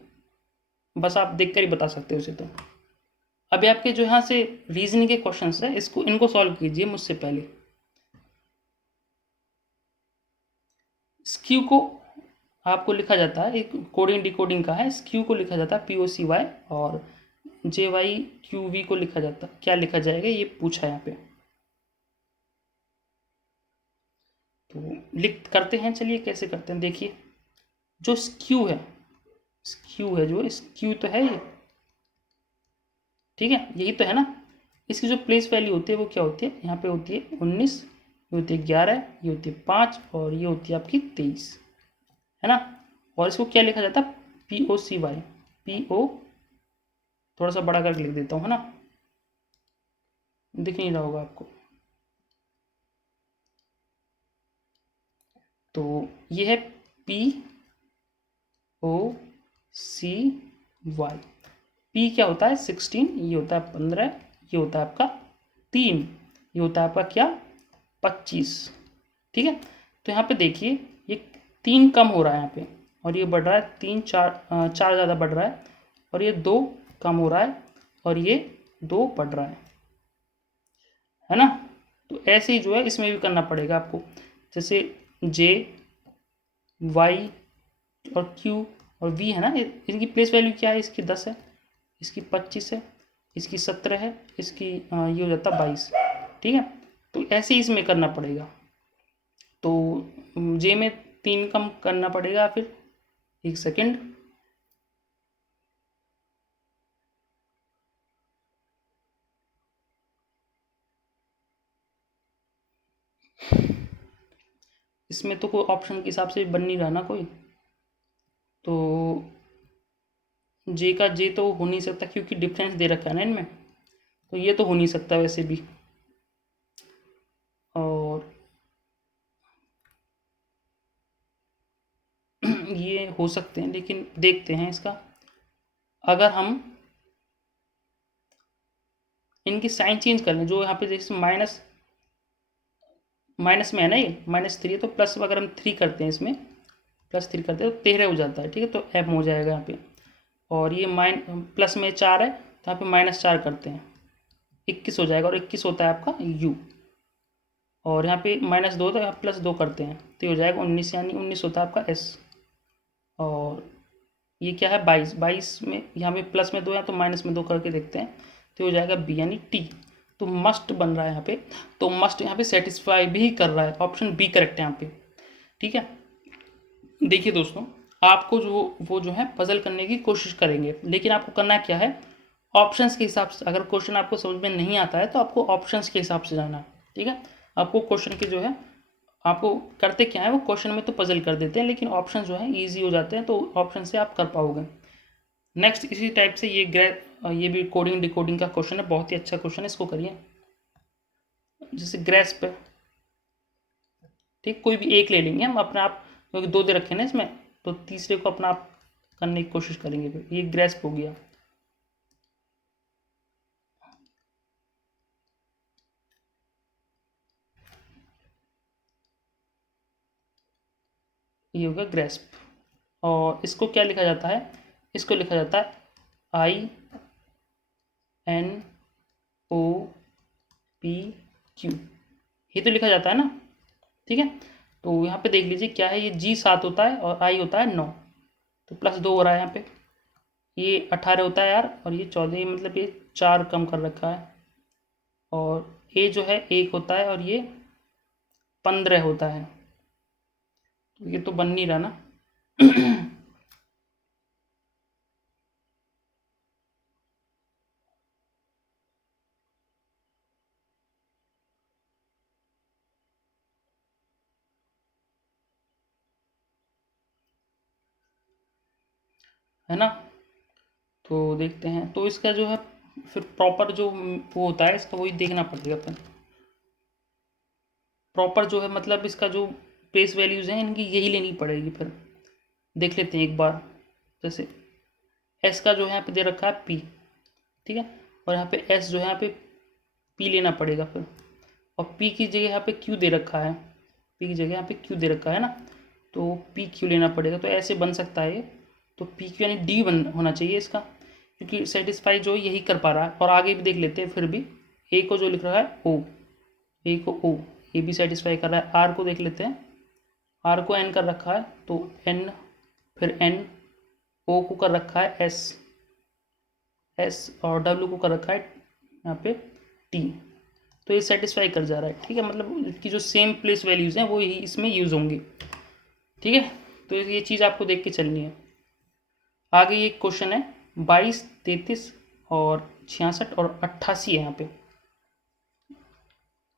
बस आप देख कर ही बता सकते हो उसे। तो अभी आपके जो यहाँ से रीजनिंग के क्वेश्चंस है इनको सॉल्व कीजिए मुझसे पहले। स्क्यू को आपको लिखा जाता है, एक कोडिंग डिकोडिंग का है, स्क्यू को लिखा जाता है POCY, और JYQV को लिखा जाता है, क्या लिखा जाएगा ये पूछा है यहाँ पे। तो लिख करते हैं, चलिए कैसे करते हैं देखिए। जो स्क्यू है, जो स्क्यू तो है ये, ठीक है, यही तो है ना। इसकी जो प्लेस वैल्यू होती है वो क्या होती है, यहाँ पे होती है 19, ये होती है 11, ये होती है 5, और ये होती है आपकी 23, है ना। और इसको क्या लिखा जाता है POCY, PO थोड़ा सा बड़ा करके लिख देता हूँ, है ना, दिख नहीं रहा होगा आपको। तो ये है POCY। P क्या होता है 16, ये होता है 15, ये होता है आपका 3, ये होता है आपका क्या 25, ठीक है। तो यहाँ पे देखिए ये 3 कम हो रहा है यहाँ पे, और ये बढ़ रहा है 3 4 4 ज़्यादा बढ़ रहा है, और ये 2 कम हो रहा है, और ये 2 बढ़ रहा है ना। तो ऐसे ही जो है इसमें भी करना पड़ेगा आपको, जैसे J Y और Q और V है ना, इनकी प्लेस वैल्यू क्या है, इसकी 10 है, इसकी 25 है, इसकी 17 है, इसकी ये हो जाता 22, ठीक है। तो ऐसे ही इसमें करना पड़ेगा। तो J में 3 कम करना पड़ेगा, फिर एक सेकेंड, इसमें तो कोई ऑप्शन के हिसाब से बन नहीं रहा ना कोई। तो जे का जे तो हो नहीं सकता क्योंकि डिफरेंस दे रखा है ना इनमें, तो ये तो हो नहीं सकता वैसे भी। और ये हो सकते हैं, लेकिन देखते हैं इसका। अगर हम इनकी साइन चेंज कर लें, जो यहाँ पे जैसे माइनस माइनस में है ना, ये -3 है, तो प्लस अगर हम 3 करते हैं इसमें, +3 करते हैं तो 13 हो जाता है, ठीक है, तो m हो जाएगा यहाँ पे। और ये प्लस में 4 है तो यहाँ पे -4 करते हैं, 21 हो जाएगा, और 21 होता है आपका u। और यहाँ पे -2 तो यहाँ +2 करते हैं तो ये हो जाएगा 19, यानी 19 होता है आपका s। और ये क्या है 22, 22 में यहाँ पे प्लस में 2 है तो माइनस में 2 करके देखते हैं, तो हो जाएगा b यानी t। तो मस्ट बन रहा है यहाँ पे, तो मस्ट यहाँ पे सेटिस्फाई भी कर रहा है, ऑप्शन बी करेक्ट है यहाँ पे, ठीक है। देखिए दोस्तों, आपको जो है पजल करने की कोशिश करेंगे, लेकिन आपको करना क्या है, ऑप्शंस के हिसाब से। अगर क्वेश्चन आपको समझ में नहीं आता है तो आपको ऑप्शंस के हिसाब से जाना है, ठीक है। आपको क्वेश्चन के जो है, आपको करते क्या है, वो क्वेश्चन में तो पजल कर देते हैं, लेकिन ऑप्शन जो है ईजी हो जाते हैं, तो ऑप्शन से आप कर पाओगे। नेक्स्ट इसी टाइप से ये भी कोडिंग डिकोडिंग का क्वेश्चन है, बहुत ही अच्छा क्वेश्चन है, इसको करिए। जैसे ग्रेस्प है, ठीक, कोई भी एक ले लेंगे हम अपने आप, क्योंकि 2 दे रखे हैं ना इसमें, तो तीसरे को अपना आप करने की कोशिश करेंगे। फिर ये ग्रेस्प हो गया, ये होगा ग्रेस्प। और इसको क्या लिखा जाता है, इसको लिखा जाता है INOPQ, ये तो लिखा जाता है ना, ठीक है। तो यहाँ पे देख लीजिए क्या है, ये G7 होता है और I होता है 9, तो +2 हो रहा है यहाँ पे। ये 18 होता है यार, और ये 14, मतलब ये 4 कम कर रखा है। और A जो है 1 होता है, और ये 15 होता है, तो ये तो बन नहीं रहा ना। है ना, तो देखते हैं, तो इसका जो है फिर प्रॉपर जो वो होता है इसका, वही देखना पड़ेगा अपन। प्रॉपर जो है मतलब इसका जो प्लेस वैल्यूज़ हैं इनकी यही लेनी पड़ेगी। फिर देख लेते हैं एक बार, जैसे एस का जो है यहाँ पे दे रखा है पी, ठीक है, और यहाँ पे एस जो है यहाँ पे पी लेना पड़ेगा फिर। और पी की जगह यहाँ पे क्यू दे रखा है, पी की जगह यहाँ पे क्यू दे रखा है ना, तो पी क्यू लेना पड़ेगा, तो ऐसे बन सकता है ये। तो पी क्यू यानी डी बन होना चाहिए इसका, क्योंकि सेटिस्फाई जो यही कर पा रहा है। और आगे भी देख लेते हैं फिर भी, ए को जो लिख रहा है ओ, ए को ओ, ये भी सेटिस्फाई कर रहा है। आर को देख लेते हैं, आर को एन कर रखा है तो एन, फिर एन, ओ को कर रखा है एस, एस और डब्ल्यू को कर रखा है यहाँ पे टी, तो ये सेटिस्फाई कर जा रहा है, ठीक है। मतलब इसकी जो सेम प्लेस वैल्यूज़ हैं वो ही इसमें यूज़ होंगी, ठीक है। तो ये चीज़ आपको देख के चलनी है। आगे ये क्वेश्चन है 22, 33 और 66 और 88 है यहाँ पे,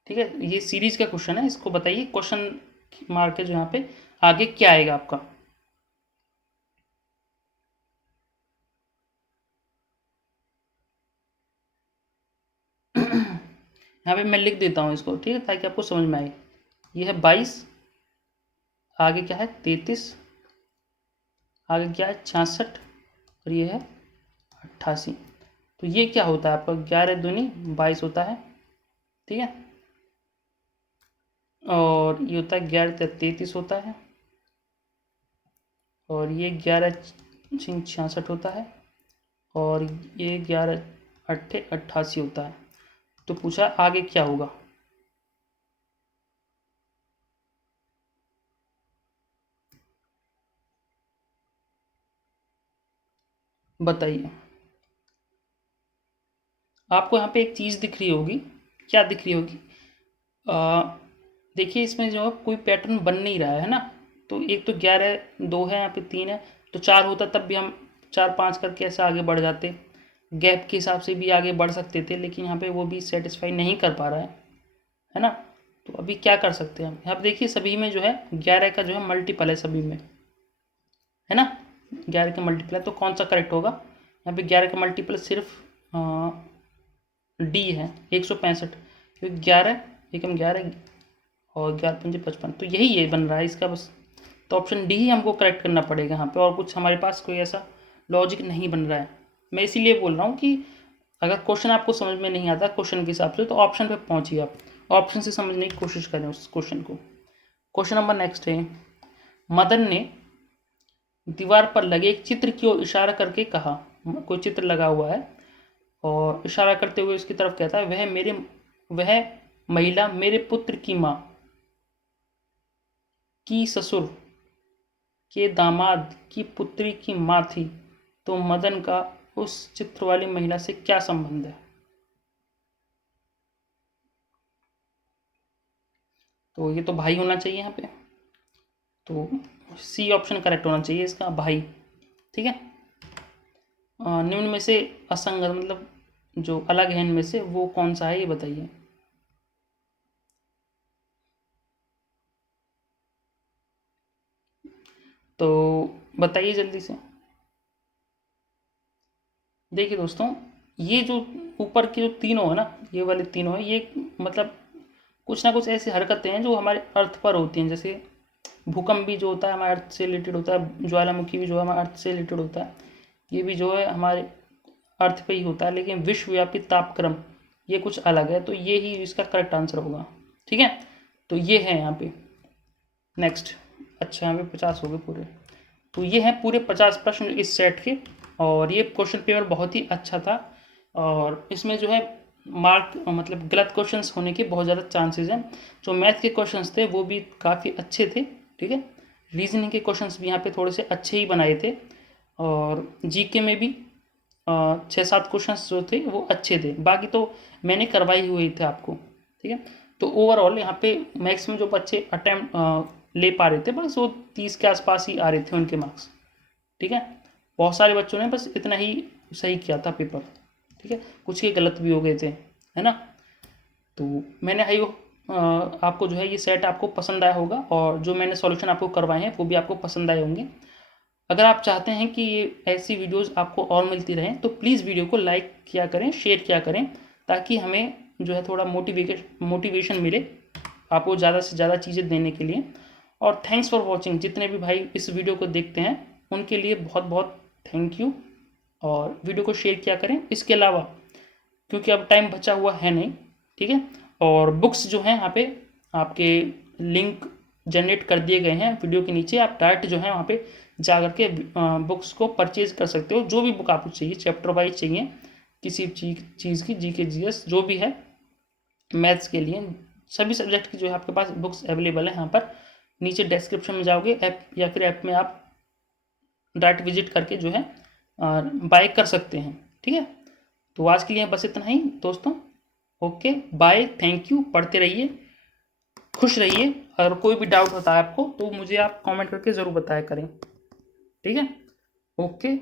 ठीक है। ये सीरीज का क्वेश्चन है, इसको बताइए क्वेश्चन मार्क है जो यहाँ पे आगे क्या आएगा आपका। यहाँ पे मैं लिख देता हूँ इसको, ठीक है, ताकि आपको समझ में आए। ये है 22, आगे क्या है 33, आगे क्या है 66, और ये है 88। तो ये क्या होता है आपका, 11 दूनी 22 होता है, ठीक है। और ये होता है 11 33 होता है, और ये 11 66 होता है, और ये 11 88 होता है। तो पूछा आगे क्या होगा, बताइए। आपको यहाँ पे एक चीज़ दिख रही होगी, क्या दिख रही होगी, देखिए इसमें जो है कोई पैटर्न बन नहीं रहा है ना। तो एक तो 11, 2 है, यहाँ पे 3 है, तो 4 होता तब भी हम 4 5 करके ऐसे आगे बढ़ जाते, गैप के हिसाब से भी आगे बढ़ सकते थे, लेकिन यहाँ पे वो भी सेटिस्फाई नहीं कर पा रहा है ना। तो अभी क्या कर सकते हैं हम, यहाँ पे देखिए सभी में जो है 11 का जो है मल्टीपल है सभी में, है ना, 11 का मल्टीपल है, तो कौन सा करेक्ट होगा, यहाँ पे 11 का मल्टीपल सिर्फ डी है 165, क्योंकि 11 एकम 11 और 11×5 = 55, तो यही ये बन रहा है इसका बस। तो ऑप्शन डी ही हमको करेक्ट करना पड़ेगा यहाँ पे, और कुछ हमारे पास कोई ऐसा लॉजिक नहीं बन रहा है। मैं इसीलिए बोल रहा हूँ कि अगर क्वेश्चन आपको समझ में नहीं आता क्वेश्चन के हिसाब से, तो ऑप्शन पे पहुँचिए, आप ऑप्शन से समझने की कोशिश करें उस क्वेश्चन को। क्वेश्चन नंबर नेक्स्ट है, मदन ने दीवार पर लगे एक चित्र की ओर इशारा करके कहा, कोई चित्र लगा हुआ है और इशारा करते हुए उसकी तरफ कहता है, वह महिला मेरे पुत्र की माँ की ससुर के दामाद की पुत्री की माँ थी, तो मदन का उस चित्र वाली महिला से क्या संबंध है? तो ये तो भाई होना चाहिए यहाँ पे, तो सी ऑप्शन करेक्ट होना चाहिए इसका, भाई। ठीक है, निम्न में से असंगत मतलब जो अलग है इनमें से वो कौन सा है, ये बताइए। तो बताइए जल्दी से। देखिए दोस्तों, ये जो ऊपर के जो तीनों है ना, ये वाले तीनों है, ये मतलब कुछ ना कुछ ऐसी हरकतें हैं जो हमारे अर्थ पर होती हैं। जैसे भूकंप भी जो होता है हमारे अर्थ से रिलेटेड होता है, ज्वालामुखी भी जो है हमारे अर्थ से रिलेटेड होता है, ये भी जो है हमारे अर्थ पे ही होता है। लेकिन विश्वव्यापी तापक्रम ये कुछ अलग है, तो ये ही इसका करेक्ट आंसर होगा। ठीक है, तो ये है यहाँ पे। नेक्स्ट, अच्छा यहाँ पे 50 हो गए पूरे। तो ये हैं पूरे 50 प्रश्न इस सेट के, और ये क्वेश्चन पेपर बहुत ही अच्छा था, और इसमें जो है मार्क मतलब गलत क्वेश्चंस होने के बहुत ज़्यादा चांसेस हैं। जो मैथ के क्वेश्चंस थे वो भी काफ़ी अच्छे थे। ठीक है, रीजनिंग के क्वेश्चंस भी यहाँ पे थोड़े से अच्छे ही बनाए थे, और जीके में भी 6-7 क्वेश्चंस जो थे वो अच्छे थे, बाकी तो मैंने करवाई हुई थे आपको। ठीक है, तो ओवरऑल यहाँ पे मैक्सिमम जो बच्चे अटैम्प्ट ले पा रहे थे बस वो 30 के आसपास ही आ रहे थे उनके मार्क्स। ठीक है, बहुत सारे बच्चों ने बस इतना ही सही किया था पेपर। ठीक है, कुछ के गलत भी हो गए थे, है ना। तो मैंने आई आपको जो है ये सेट आपको पसंद आया होगा, और जो मैंने सॉल्यूशन आपको करवाए हैं वो भी आपको पसंद आए होंगे। अगर आप चाहते हैं कि ये ऐसी वीडियोस आपको और मिलती रहें, तो प्लीज़ वीडियो को लाइक किया करें, शेयर किया करें, ताकि हमें जो है थोड़ा मोटिवेशन मिले आपको ज़्यादा से ज़्यादा चीज़ें देने के लिए। और थैंक्स फॉर वॉचिंग, जितने भी भाई इस वीडियो को देखते हैं उनके लिए बहुत बहुत थैंक यू, और वीडियो को शेयर किया करें। इसके अलावा क्योंकि अब टाइम बचा हुआ है नहीं, ठीक है, और बुक्स जो हैं यहाँ पे आपके लिंक जनरेट कर दिए गए हैं वीडियो के नीचे, आप डायरेक्ट जो है वहाँ पे जा करके बुक्स को परचेज कर सकते हो। जो भी बुक आपको चाहिए, चैप्टर वाइज चाहिए, किसी चीज़ की, जीके जीएस जो भी है, मैथ्स के लिए सभी सब्जेक्ट की जो है आपके पास बुक्स अवेलेबल है यहाँ पर। नीचे डिस्क्रिप्शन में जाओगे ऐप, या फिर ऐप में आप डायरेक्ट विजिट करके जो है बाय कर सकते हैं। ठीक है, तो आज के लिए बस इतना ही दोस्तों। ओके बाय, थैंक यू, पढ़ते रहिए, खुश रहिए। अगर कोई भी डाउट होता है आपको तो मुझे आप कमेंट करके ज़रूर बताया करें। ठीक है, ओके।